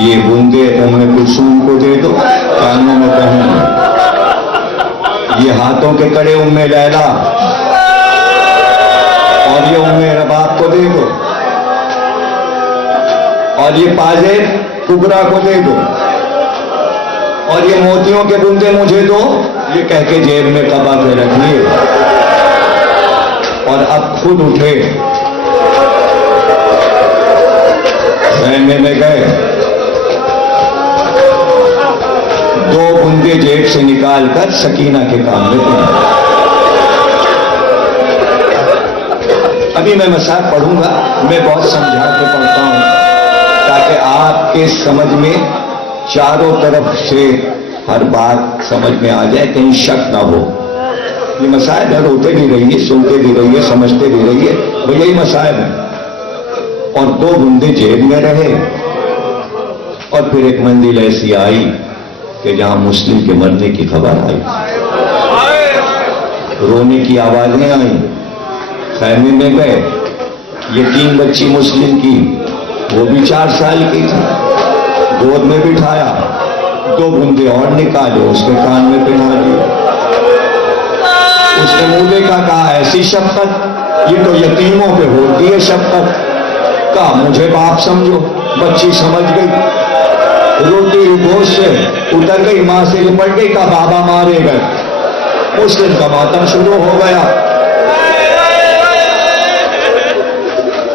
ये बूंदे उम्मे कुलसूम को दे दो, कानों में पहन। ये हाथों के कड़े उम्मे लैला और ये उम्मे रबाब को दे दो, और ये पाजेब कुबरा को दे दो, और ये मोतियों के बूंदे मुझे दो। ये कह के जेब में कबा के रख लिए और अब खुद उठे, खैमे में गए। 2 बूंदे जेब से निकालकर सकीना के काम में पहुंचे। अभी मैं मसाक पढ़ूंगा, मैं बहुत समझा के पढ़ता हूं ताकि आपके समझ में चारों तरफ से हर बात समझ में आ जाए, कहीं शक ना हो। ये मसाइल है, रोते भी रहिए, सुनते भी रहिए, समझते भी रहिए, वो यही मसाइल है। और 2 बूंदे जेब में रहे और फिर एक मंजिल ऐसी आई कि जहां मुस्लिम के मरने की खबर आई, रोने की आवाजें आई। खैमे में गए, ये 3 बच्ची मुस्लिम की, वो भी 4 साल की थी, गोद में बिठाया, 2 बूंदे और निकाले, उसके कान में पहना दिए। उसने मुंह देखा, कहा ऐसी शफकत, ये तो यतीमों पे होती है शफकत। कहा मुझे बाप समझो। बच्ची समझ गई, रोटी गोद से उतर गई, मां से लिपट गई, कहा बाबा मारे गए। उस दिन का मातम शुरू हो गया।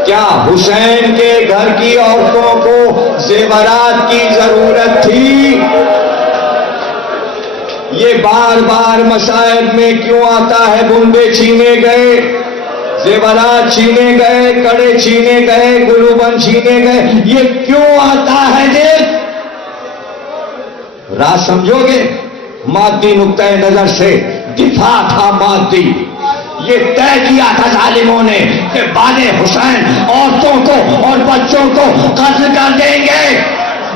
क्या हुसैन के घर की औरतों को जेवरात की जरूरत थी? ये बार बार मसाइल में क्यों आता है? बूंदे छीने गए, जेवरात छीने गए, कड़े छीने गए, गुलूबन छीने गए, ये क्यों आता है? देख, राज समझोगे? मादी नुक्ते नजर से दिफा था मादी। ये तय किया था जालिमों ने कि बाले हुसैन औरतों को और बच्चों को कत्ल कर देंगे।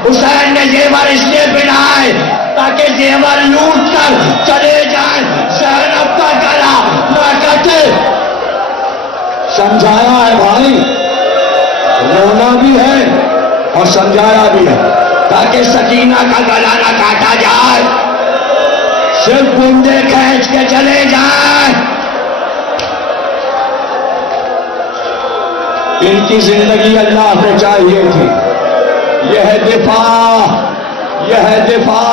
हुसैन ने जेवर इसलिए पहनाए ताकि जेवर लूट कर चले जाए, ज़ैनब का गला न कटे। समझाया है भाई, रोना भी है और समझाया भी है ताकि सकीना का गला न काटा जाए, सिर्फ बूंदे खींच के चले जाए। इनकी जिंदगी अल्लाह को चाहिए थी। यह है दिफा, यह है दिफा।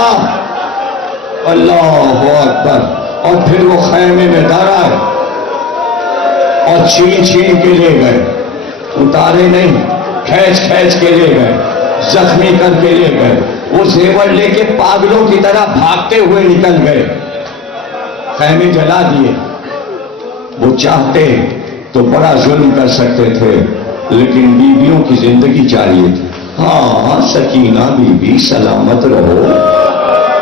अल्लाह अकबर। और फिर वो खैमे में दरा और छीन छीन के ले गए, उतारे नहीं, खींच खींच के ले गए, जख्मी करके ले गए। वो जेवर लेके पागलों की तरह भागते हुए निकल गए, खैमे जला दिए। वो चाहते तो बड़ा जुल्म कर सकते थे, लेकिन बीवियों की जिंदगी चाहिए थी। हाँ, सकीना बीबी सलामत रहो,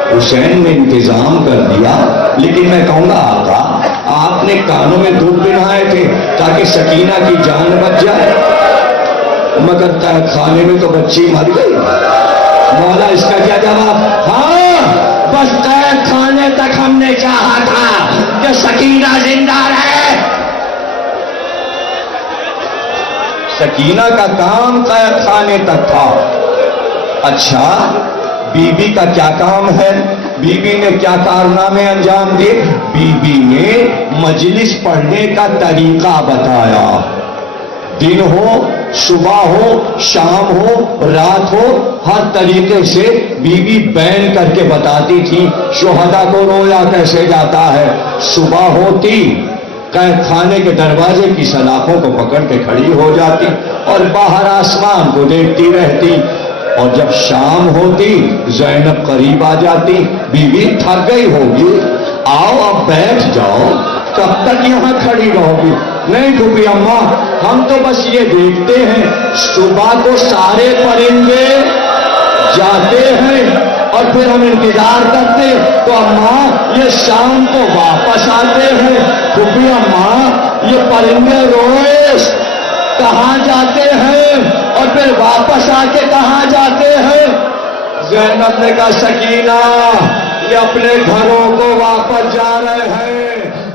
हुसैन ने इंतजाम कर दिया। लेकिन मैं कहूंगा आका, आपने कानों में दूध पिलाए थे ताकि सकीना की जान बच जाए, मगर तय खाने में तो बच्ची मर गई। मौला इसका क्या जवाब? हाँ, बस तय खाने तक हमने चाहा था कि सकीना जिंदा रहे। सकीना का काम कैद खाने तक था। अच्छा, बीबी का क्या काम है? बीबी ने क्या कारनामे अंजाम दिए? बीबी ने मजलिस पढ़ने का तरीका बताया। दिन हो, सुबह हो, शाम हो, रात हो, हर तरीके से बीबी बयान करके बताती थी। शुहदा को रोया कैसे जाता है। सुबह होती, कैद खाने के दरवाजे की सलाखों को पकड़ के खड़ी हो जाती और बाहर आसमान को देखती रहती। और जब शाम होती, ज़ैनब करीब आ जाती। बीवी थक गई होगी, आओ अब बैठ जाओ, कब तक यहां खड़ी रहोगी? नहीं फूफी अम्मा, हम तो बस ये देखते हैं, सुबह को सारे परिंदे जाते हैं और फिर हम इंतजार करते तो अम्मा ये शाम को वापस आते हैं, फूफी अम्मा ये परिंदे रोज कहां जाते हैं और फिर वापस आके कहां जाते हैं? ज़ैनब ने कहा सकीना ये अपने घरों को वापस जा रहे हैं।